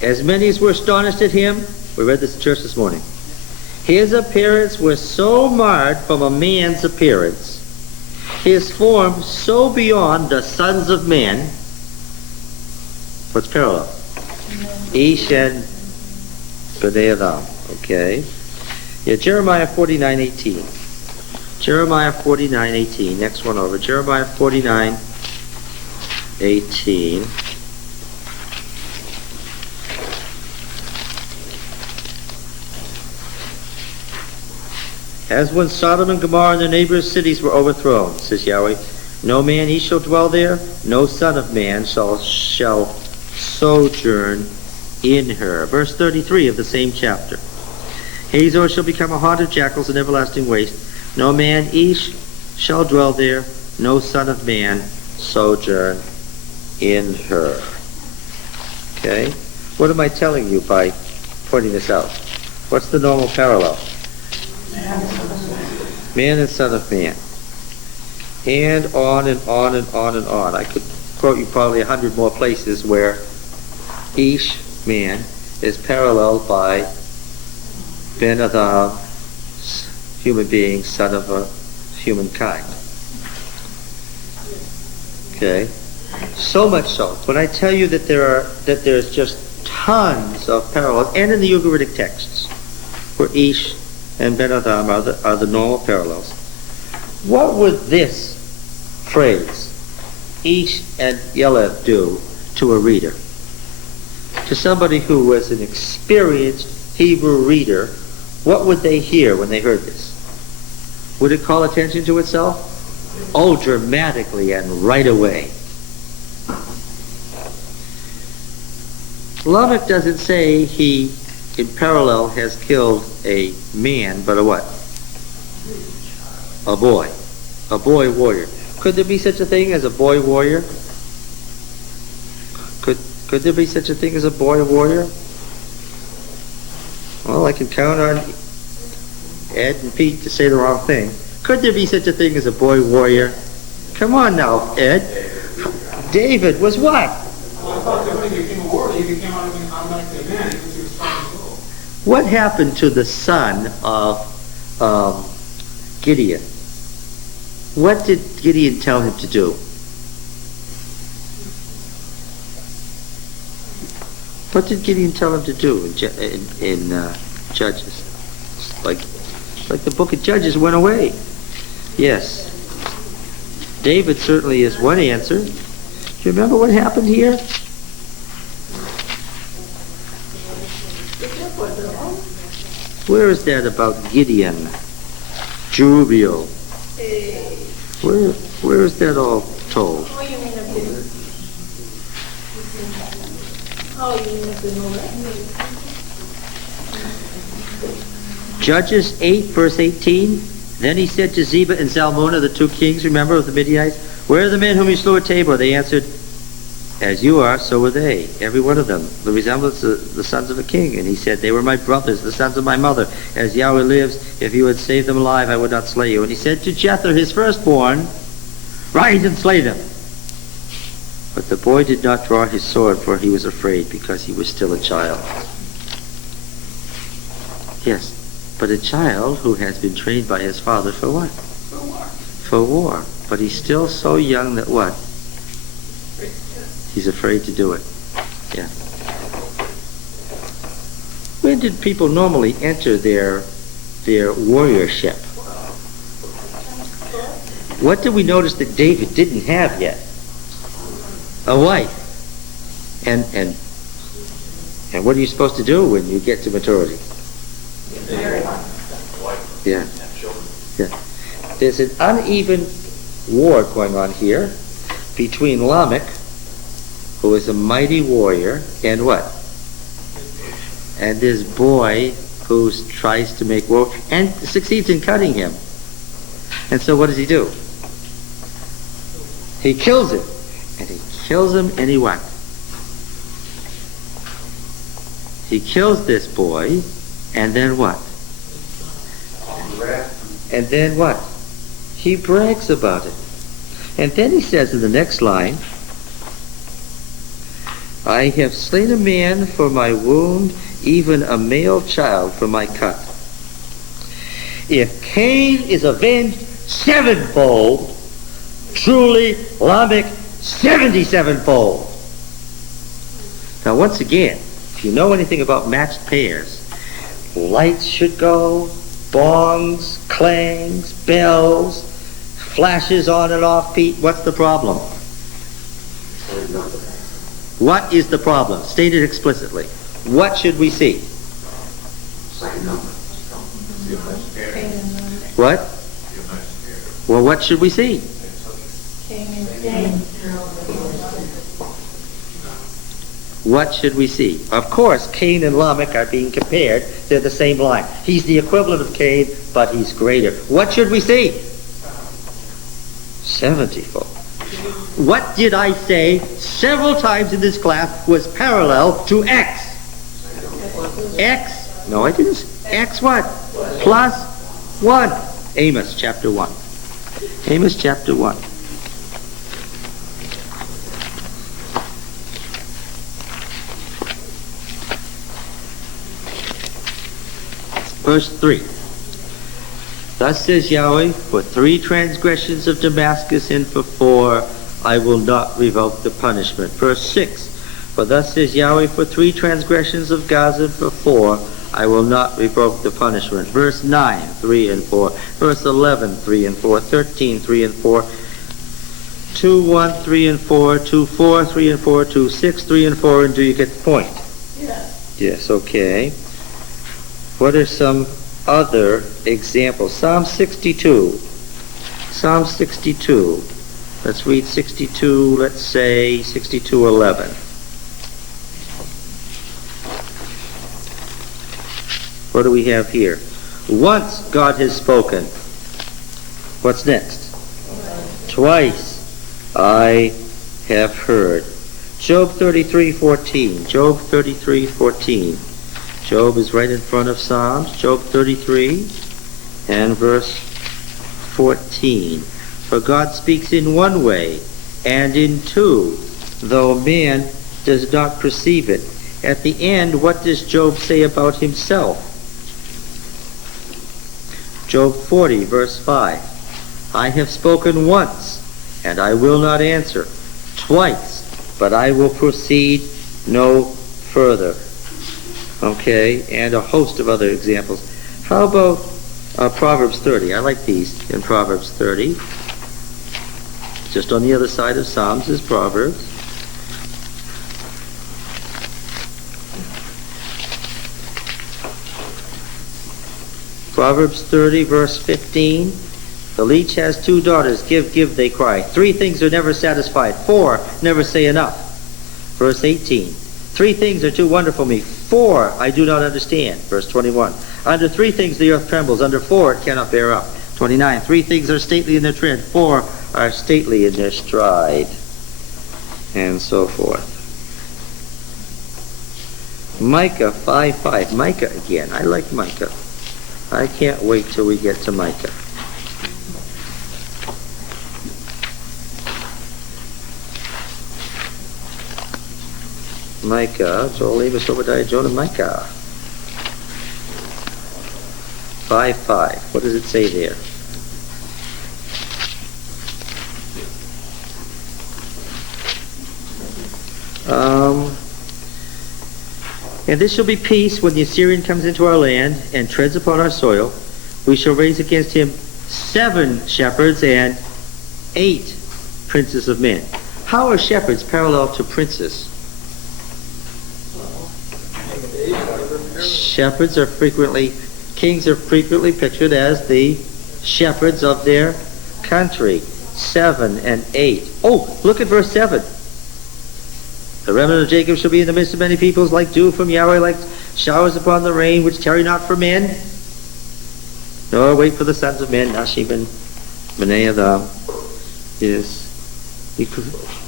As many as were astonished at him, we read this in church this morning, his appearance was so marred from a man's appearance, his form so beyond the sons of men. What's parallel? Ish and B'nai Adam. Okay. Yeah, Jeremiah 49:18. Jeremiah 49:18. Next one over. Jeremiah 49:18. As when Sodom and Gomorrah and their neighbors' cities were overthrown, says Yahweh, no man he shall dwell there, no son of man shall sojourn in her. Verse 33 of the same chapter. Hazor shall become a haunt of jackals and everlasting waste. No man each shall dwell there, no son of man sojourn in her. Okay? What am I telling you by pointing this out? What's the normal parallel? Man and son of man. And on and on and on and on. I could quote you probably 100 more places where each man is paralleled by Ben Adam, human being, son of a humankind. Okay? So much so. When I tell you that there's just tons of parallels, and in the Ugaritic texts, where Ish and Ben Adam are the normal parallels, what would this phrase, Ish and Yelev, do to a reader? To somebody who was an experienced Hebrew reader, what would they hear when they heard this? Would it call attention to itself? Oh, dramatically and right away. Lamech doesn't say he, in parallel, has killed a man, but a what? A boy. A boy warrior. Could there be such a thing as a boy warrior? Could there be such a thing as a boy warrior? Well, I can count on Ed and Pete to say the wrong thing. Could there be such a thing as a boy warrior? Come on now, Ed. David was what? Well, I thought that when he became a warrior, he became automatically a man, even if he was 5 years old. What happened to the son of Gideon? What did Gideon tell him to do? What did Gideon tell him to do in Judges? Like the book of Judges went away. Yes. David certainly is one answer. Do you remember what happened here? Where is that about Gideon? Jerubbaal. Where is that all told? Oh, you mean of the Judges 8, verse 18. Then he said to Zebah and Zalmunna, the 2 kings, remember, of the Midianites, where are the men whom you slew at Tabor? They answered, as you are, so were they, every one of them, the resemblance of the sons of a king. And he said, they were my brothers, the sons of my mother. As Yahweh lives, if you had saved them alive, I would not slay you. And he said to Jether, his firstborn, rise and slay them. But the boy did not draw his sword, for he was afraid, because he was still a child. Yes, but a child who has been trained by his father for what? For war. For war. But he's still so young that what? He's afraid to do it. Yeah. When did people normally enter their warriorship? What did we notice that David didn't have yet? A wife. And what are you supposed to do when you get to maturity? Yeah. Yeah. There's an uneven war going on here between Lamech, who is a mighty warrior, and what? And this boy who tries to make war and succeeds in cutting him. And so what does he do? He kills him. And he kills him and he what? He kills this boy, and then what? And then what? He brags about it. And then he says in the next line, I have slain a man for my wound, even a male child for my cut. If Cain is avenged 7-fold, truly Lamech 77-fold. Now once again, if you know anything about matched pairs, lights should go, bongs, clangs, bells, flashes on and off. Pete, what's the problem? What is the problem? State it explicitly. What should we see? What? Well, what should we see? What should we see? Of course, Cain and Lamech are being compared. They're the same line. He's the equivalent of Cain, but he's greater. What should we see? 70-fold. What did I say several times in this class was parallel to X? X? No, I didn't. X what? Plus 1. Amos chapter 1. Amos chapter 1. Verse 3. Thus says Yahweh, for 3 transgressions of Damascus and for 4, I will not revoke the punishment. Verse 6. For thus says Yahweh, for 3 transgressions of Gaza and for 4, I will not revoke the punishment. Verse 9, 3 and 4. Verse 11, 3 and 4. 13, 3 and 4. 2, 1, 3 and 4. 2, 4, 3 and 4. 2, 6, 3 and 4. And do you get the point? Yes. Yes, okay. What are some other examples? Psalm 62. Psalm 62. Let's read 62, let's say 62:11. What do we have here? Once God has spoken. What's next? Twice I have heard. Job 33:14. Job 33:14. Job is right in front of Psalms. Job 33 and verse 14. For God speaks in one way and in two, though man does not perceive it. At the end, what does Job say about himself? Job 40, verse 5. I have spoken once, and I will not answer. Twice, but I will proceed no further. Okay, and a host of other examples. How about Proverbs 30? I like these in Proverbs 30. Just on the other side of Psalms is Proverbs. Proverbs 30, verse 15. The leech has 2 daughters. Give, give, they cry. 3 things are never satisfied. 4 never say enough. Verse 18. 3 things are too wonderful for me. 4 I do not understand. Verse 21. Under 3 things the earth trembles. Under 4 it cannot bear up. 29. 3 things are stately in their tread. 4 are stately in their stride. And so forth. Micah 5:5. Micah again. I like Micah. I can't wait till we get to Micah. Micah, Joel, Amos, Obadiah, Jonah, Micah. 5:5. What does it say there? And this shall be peace when the Assyrian comes into our land and treads upon our soil. We shall raise against him 7 shepherds and 8 princes of men. How are shepherds parallel to princes? Shepherds are frequently, kings are frequently pictured as the shepherds of their country. 7 and 8. Oh, look at verse 7. The remnant of Jacob shall be in the midst of many peoples, like dew from Yahweh, like showers upon the rain, which tarry not for men, nor wait for the sons of men. Nashib and Meneatham. Yes.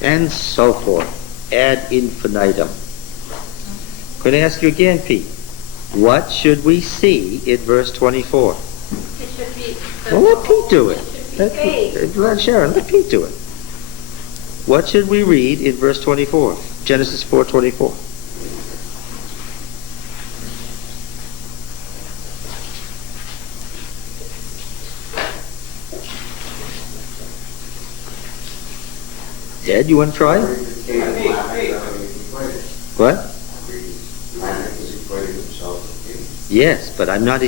And so forth. Ad infinitum. I'm going to ask you again, Pete. What should we see in verse 24? It should be. Well, let Pete do it. Let Sharon, let Pete do it. What should we read in verse 24? Genesis 4:24. Ed, you want to try? What? Yes, but I'm not...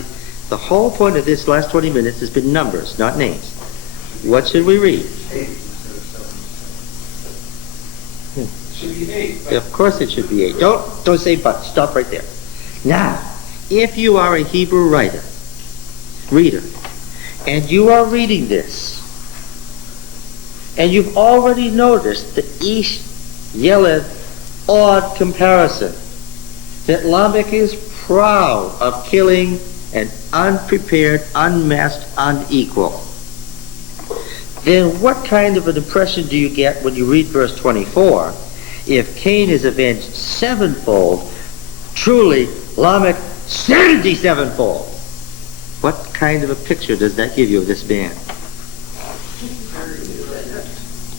The whole point of this last 20 minutes has been numbers, not names. What should we read? Should be 8. Of course it should be 8. Don't say but. Stop right there. Now, if you are a Hebrew reader, And you are reading this. And you've already noticed the Ish Yeled odd comparison. That Lamech is proud of killing an unprepared, unmasked, unequal. Then what kind of an impression do you get when you read verse 24? If Cain is avenged sevenfold, truly Lamech 77-fold. What kind of a picture does that give you of this man?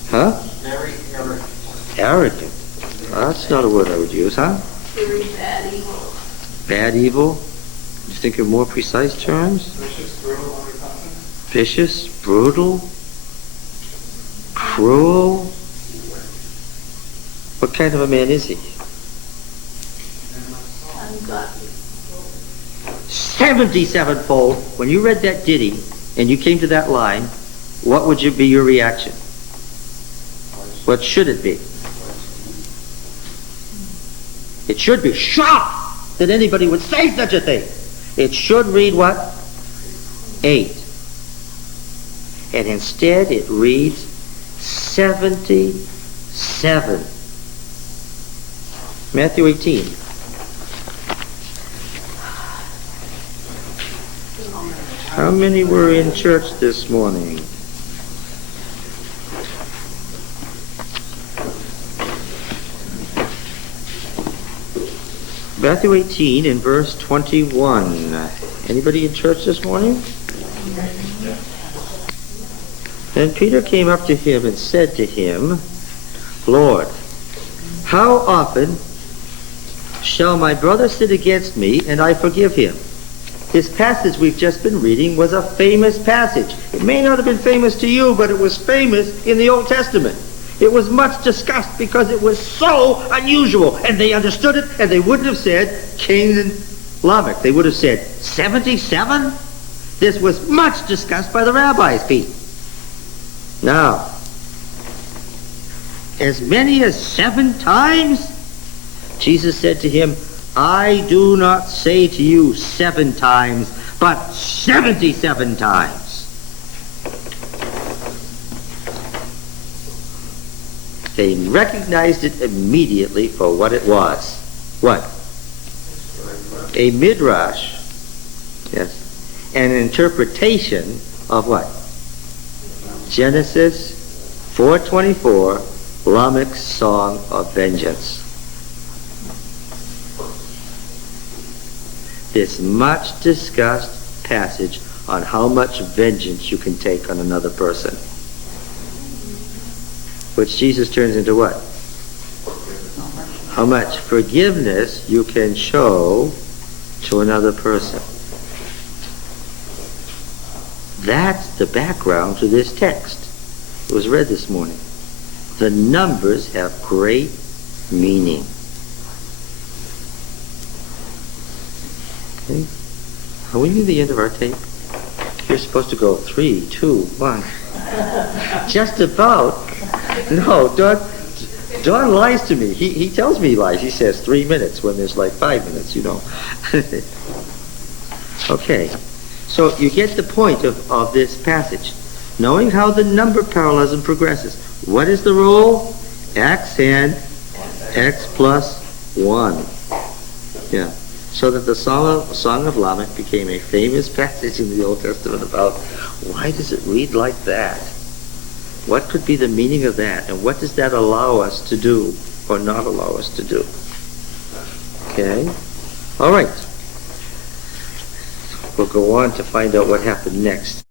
Huh? Very arrogant. Arrogant. That's not a word I would use, huh? Very bad evil. Bad evil? You think of more precise terms? Vicious, brutal, unrepentant. Vicious, brutal, cruel. What kind of a man is he? Ungodly. 77-fold. When you read that ditty and you came to that line, what would be your reaction? What should it be? It should be shocked that anybody would say such a thing. It should read what? 8. And instead it reads 77. Matthew 18. How many were in church this morning? Matthew 18 in verse 21. Anybody in church this morning? Then Peter came up to him and said to him, Lord, how often shall my brother sin against me and I forgive him? This passage we've just been reading was a famous passage. It may not have been famous to you, but it was famous in the Old Testament. It was much discussed because it was so unusual, and they understood it, and they wouldn't have said Cain and Lamech. They would have said 77? This was much discussed by the rabbis, Pete. Now, as many as 7 times? Jesus said to him, I do not say to you 7 times, but 77 times. They recognized it immediately for what it was. What? A midrash. Yes. An interpretation of what? Genesis 4:24, Lamech's song of vengeance. This much discussed passage on how much vengeance you can take on another person. Which Jesus turns into what? How much forgiveness you can show to another person. That's the background to this text. It was read this morning. The numbers have great meaning. Okay? Are we near the end of our tape? You're supposed to go 3, 2, 1. Just about. No, Don lies to me. He tells me he lies. He says 3 minutes when there's like 5 minutes, you know. Okay. So you get the point of this passage. Knowing how the number parallelism progresses. What is the rule? X and X plus 1. Yeah. So that the Song of Lamech became a famous passage in the Old Testament about why does it read like that? What could be the meaning of that? And what does that allow us to do or not allow us to do? Okay? All right. We'll go on to find out what happened next.